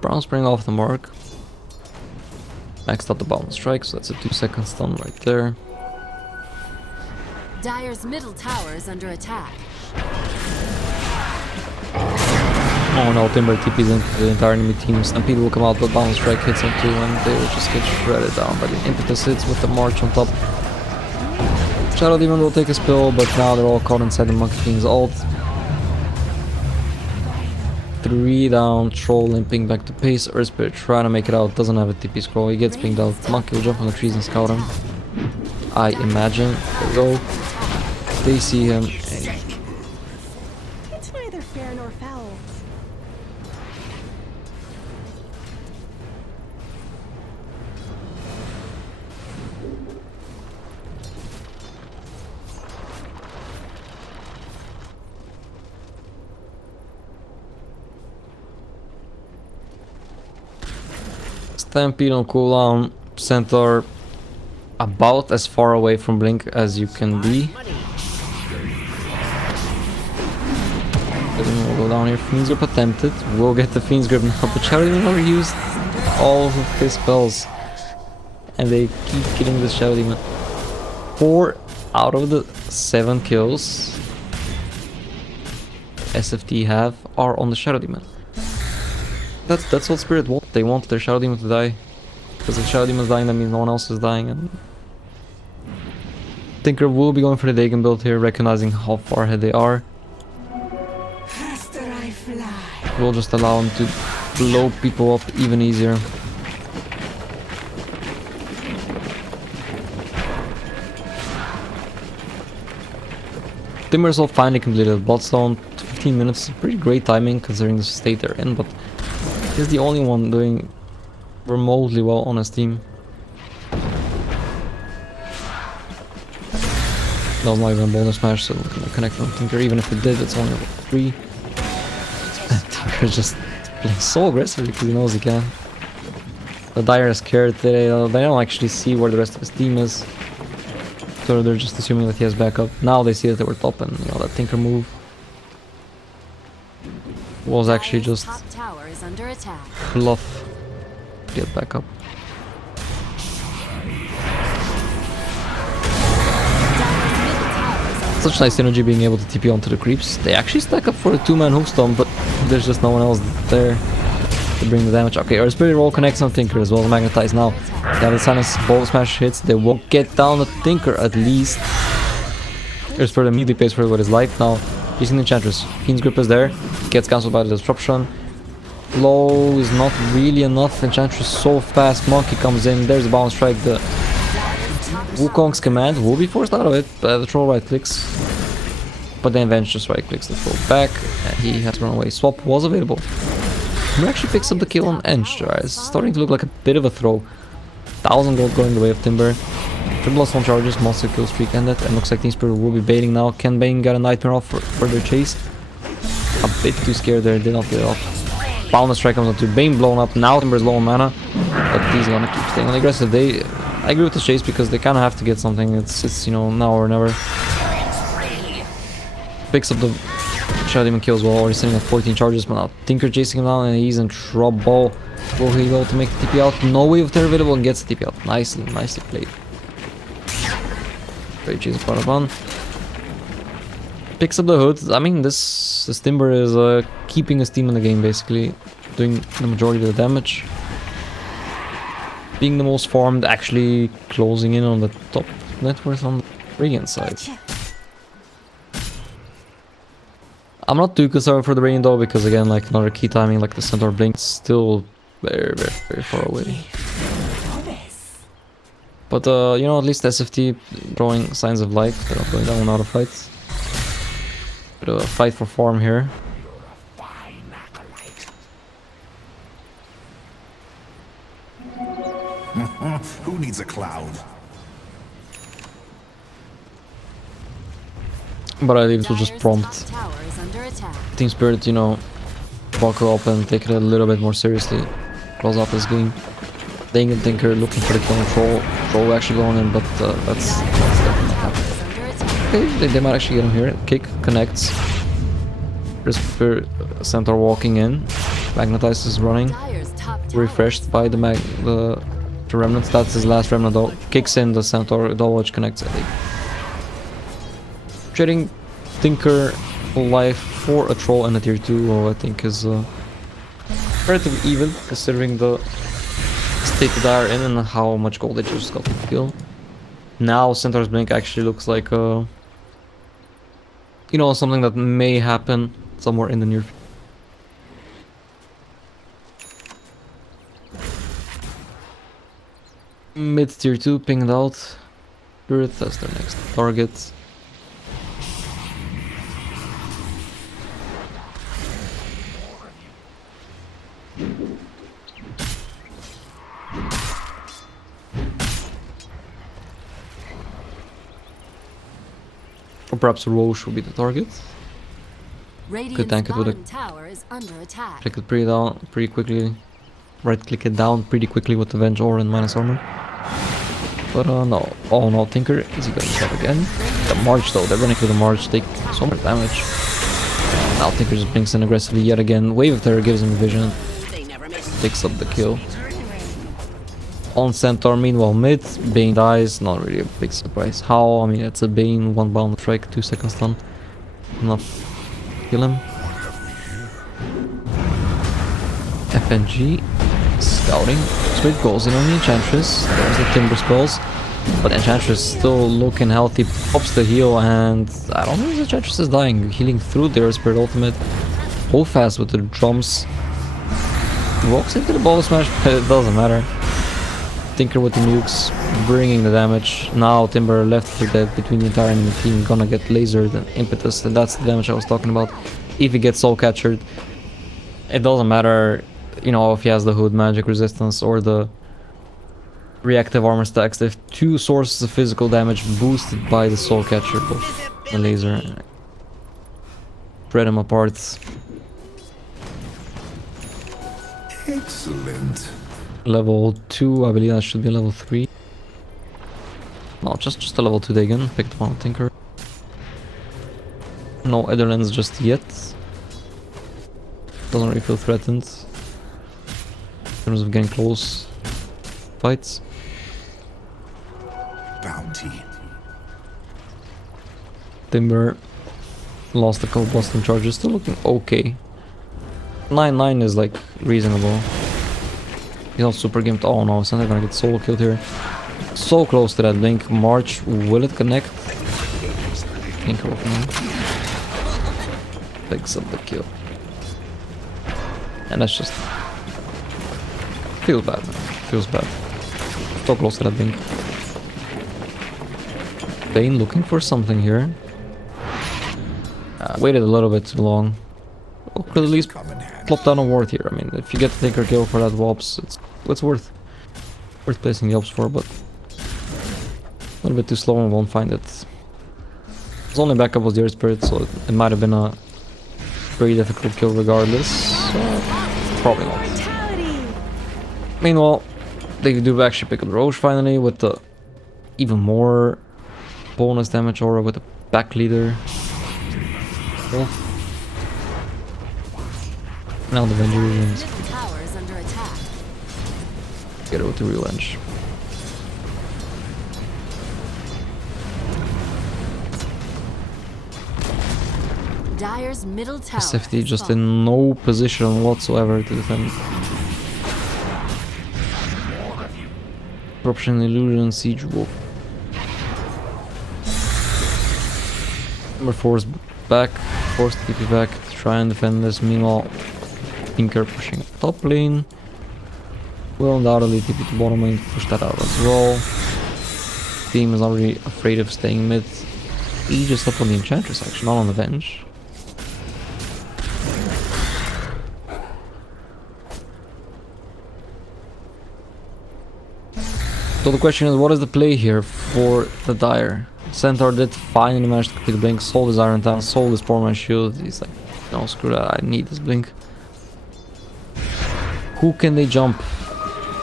Brown spring off the mark. Maxed out the bounce strike, so that's a 2-second stun right there. Dire's middle tower is under attack. Oh no, Timber TP's into the entire enemy team. Stampede will come out, but bounce strike hits him too, and they will just get shredded down by the impetus hits with the march on top. Shadow Demon will take a spill, but now they're all caught inside the Monkey King's ult. 3 down, Troll limping back to pace. Earth Spirit trying to make it out, doesn't have a TP scroll, he gets pinged out. Monkey will jump on the trees and scout him, I imagine. There we go. They see him. It's neither fair nor foul. Stampede on cooldown. Centaur about as far away from Blink as you can be. We'll go down here. Fiend's Grip attempted. We'll get the Fiend's Grip now, but Shadow Demon already used all of his spells. And they keep killing this Shadow Demon. 4 out of the 7 kills SFT have are on the Shadow Demon. That's what Spirit want. They want their Shadow Demon to die. Because if Shadow Demon's dying, that means no one else is dying. And Tinker will be going for the Dagon build here, recognizing how far ahead they are. We'll just allow him to blow people up even easier. Timbersaw finally completed Bloodstone. 15 minutes, pretty great timing considering the state they're in, but he's the only one doing remotely well on his team. That was not even a bonus smash, so we're gonna connect on Tinker. Even if it did, it's only level 3. Tinker's just playing so aggressively because he knows he can. The Dire is scared. They don't actually see where the rest of his team is. So they're just assuming that he has backup. Now they see that they were top, and you know, that Tinker move was actually just Top tower is under attack. fluff to get back up. Dire's middle tower is under Such nice synergy being able to TP onto the creeps. They actually stack up for a 2-man hookstone, but there's just no one else there to bring the damage. Okay, our Spirit Roll connects on Tinker as well as Magnetize now. Yeah, the Silence Ball Smash hits. They won't get down the Tinker at least. Our Spirit immediately pays for it with his life now. Using the Enchantress. Fiend's Grip is there. Gets cancelled by the Disruption. Low is not really enough. Enchantress so fast. Monkey comes in. There's a bounce strike. The Wukong's command will be forced out of it. The Troll right clicks. But then Venge just right clicks the Troll back. And he has to run away. Swap was available. He actually picks up the kill on Eng. It's starting to look like a bit of a throw. 1,000 gold going the way of Timber. Triple on charges, monster kill streak ended, and looks like Team Spirit will be baiting now. Can Bane get a Nightmare off for their chase? A bit too scared there, did not get it off. Boundless Strike comes onto Bane blown up. Now Timber's low on mana, but he's gonna keep staying on the aggressive. I agree with the chase because they kind of have to get something. It's you know, now or never. Picks up the Shadow Demon kills well, already sitting at 14 charges, but now Tinker chasing him down and he's in trouble. Will he go to make the TP out? No Wave of Terror available and gets the TP out. Nicely played. Great chase of Paraban. Picks up the hood. I mean, this Timber is keeping his team in the game, basically. Doing the majority of the damage. Being the most farmed, actually closing in on the top net worth on the Radiant side. I'm not too concerned for the Radiant though, because again, like another key timing, like the Centaur Blink, still very far away. But you know, at least SFT showing signs of life. They're not going down without a fight. Bit of a fight for farm here. Who needs a cloud? But I think it will just Dire's prompt top tower is under attack. Team Spirit, you know, buckle up and take it a little bit more seriously. Close out this game. Dang and Tinker looking for the kill and Troll actually going in, but that's definitely not happening. Is under attack. Okay, they might actually get him here. Kick connects. There's Centaur walking in. Magnetize is running. Dire's top tower Refreshed by the Remnants. That's his last Remnant though. Kicks in the Centaur. Double Edge connects. Trading Tinker life for a Troll and a tier 2, who I think is relatively even considering the state that they are in and how much gold they just got to kill. Now Centaur's Blink actually looks like you know, something that may happen somewhere in the near future. Mid tier 2 pinged out. Spirit, that's their next target. Or perhaps Roche will be the target. Radiant's tank it with a- bottom tower is under attack. Click it pretty quickly. Right click it down pretty quickly with the Venge Aura and minus armor. But no. Oh no, Tinker. Is he going to shot again? The March though, they're running for the March, take so much damage. Now Tinker just blinks in aggressively yet again. Wave of Terror gives him vision. Takes up the kill. On Centaur, meanwhile mid, Bane dies, not really a big surprise. How? I mean, it's a Bane, 1 bound strike, 2 seconds stun. Enough. Kill him. FNG. Scouting. Sweet goes in on the Enchantress. There's the Timber Skulls. But Enchantress still looking healthy. Pops the heal and I don't think the Enchantress is dying. Healing through their Spirit Ultimate. Hold fast with the drums. Walks into the ball smash, but it doesn't matter. Tinker with the nukes, bringing the damage. Now Timber left for dead between the entire enemy team, gonna get lasered and impetus, and that's the damage I was talking about. If he gets soul captured, it doesn't matter, you know, if he has the hood magic resistance or the reactive armor stacks. They have 2 sources of physical damage boosted by the soul capture, both the laser. Spread them apart. Excellent. Level 2, I believe that should be level 3. No, just a level 2 Dagon. Picked one Tinker. No Etherlands just yet. Doesn't really feel threatened in terms of getting close fights. Bounty. Timber lost a couple Boston charges, still looking okay. 9-9 is like reasonable. He's not super gimped. Oh no, it's not gonna get solo killed here. So close to that blink. March, will it connect? Tinker opening. Picks up the kill. And that's just... feels bad, man. Feels bad. So close to that blink. Bane looking for something here. Waited a little bit too long. Or could at least plop down a ward here. I mean, if you get the Tinker kill for that Wops, it's worth placing the Ops for, but A little bit too slow and won't find it. His only backup was the Earth Spirit, so it might have been a very difficult kill regardless. So probably not. Meanwhile, they do actually pick up the Roche finally with the even more bonus damage aura with the back leader. Oh. Now the Avenger wins. Middle tower is under attack. Get it with the revenge. Dire's middle tower. SFTe just in no position whatsoever to defend. Corruption, Illusion, Siege Wolf. Number 4 is back, forced to TP back to try and defend this. Meanwhile, Tinker pushing top lane. Will undoubtedly TP to bottom lane to push that out as well. Team is not really afraid of staying mid. He just up on the Enchantress actually, not on the bench. So the question is, what is the play here for the Dire? Centaur did finally manage to complete the blink, sold his Iron Town, sold his 4-man shield. He's like, no, screw that, I need this blink. Who can they jump?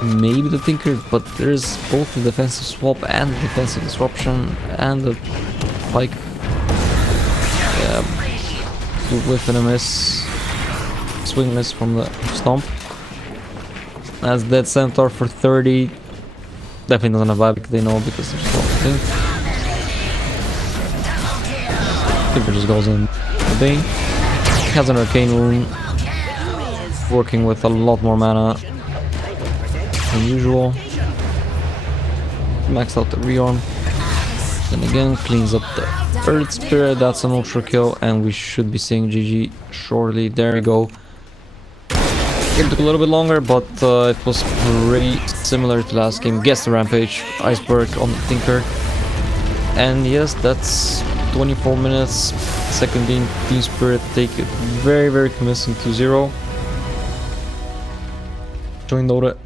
Maybe the Tinker, but there's both the defensive swap and the defensive disruption and the pike. Yeah, whiff and a miss. Swing miss from the stomp. That's dead Centaur for 30. Definitely doesn't have vibe, they know because there's no thing. Tinker just goes in the Bane. Has an arcane wound. Working with a lot more mana than usual. Max out the rearm. Then again cleans up the Earth Spirit. That's an ultra kill, and we should be seeing GG shortly. There we go. It took a little bit longer, but it was pretty similar to last game. Gets the Rampage, Iceberg on the Tinker. And yes, that's 24 minutes. Second being Team Spirit, take it very, very convincing 2-0. Join Dota.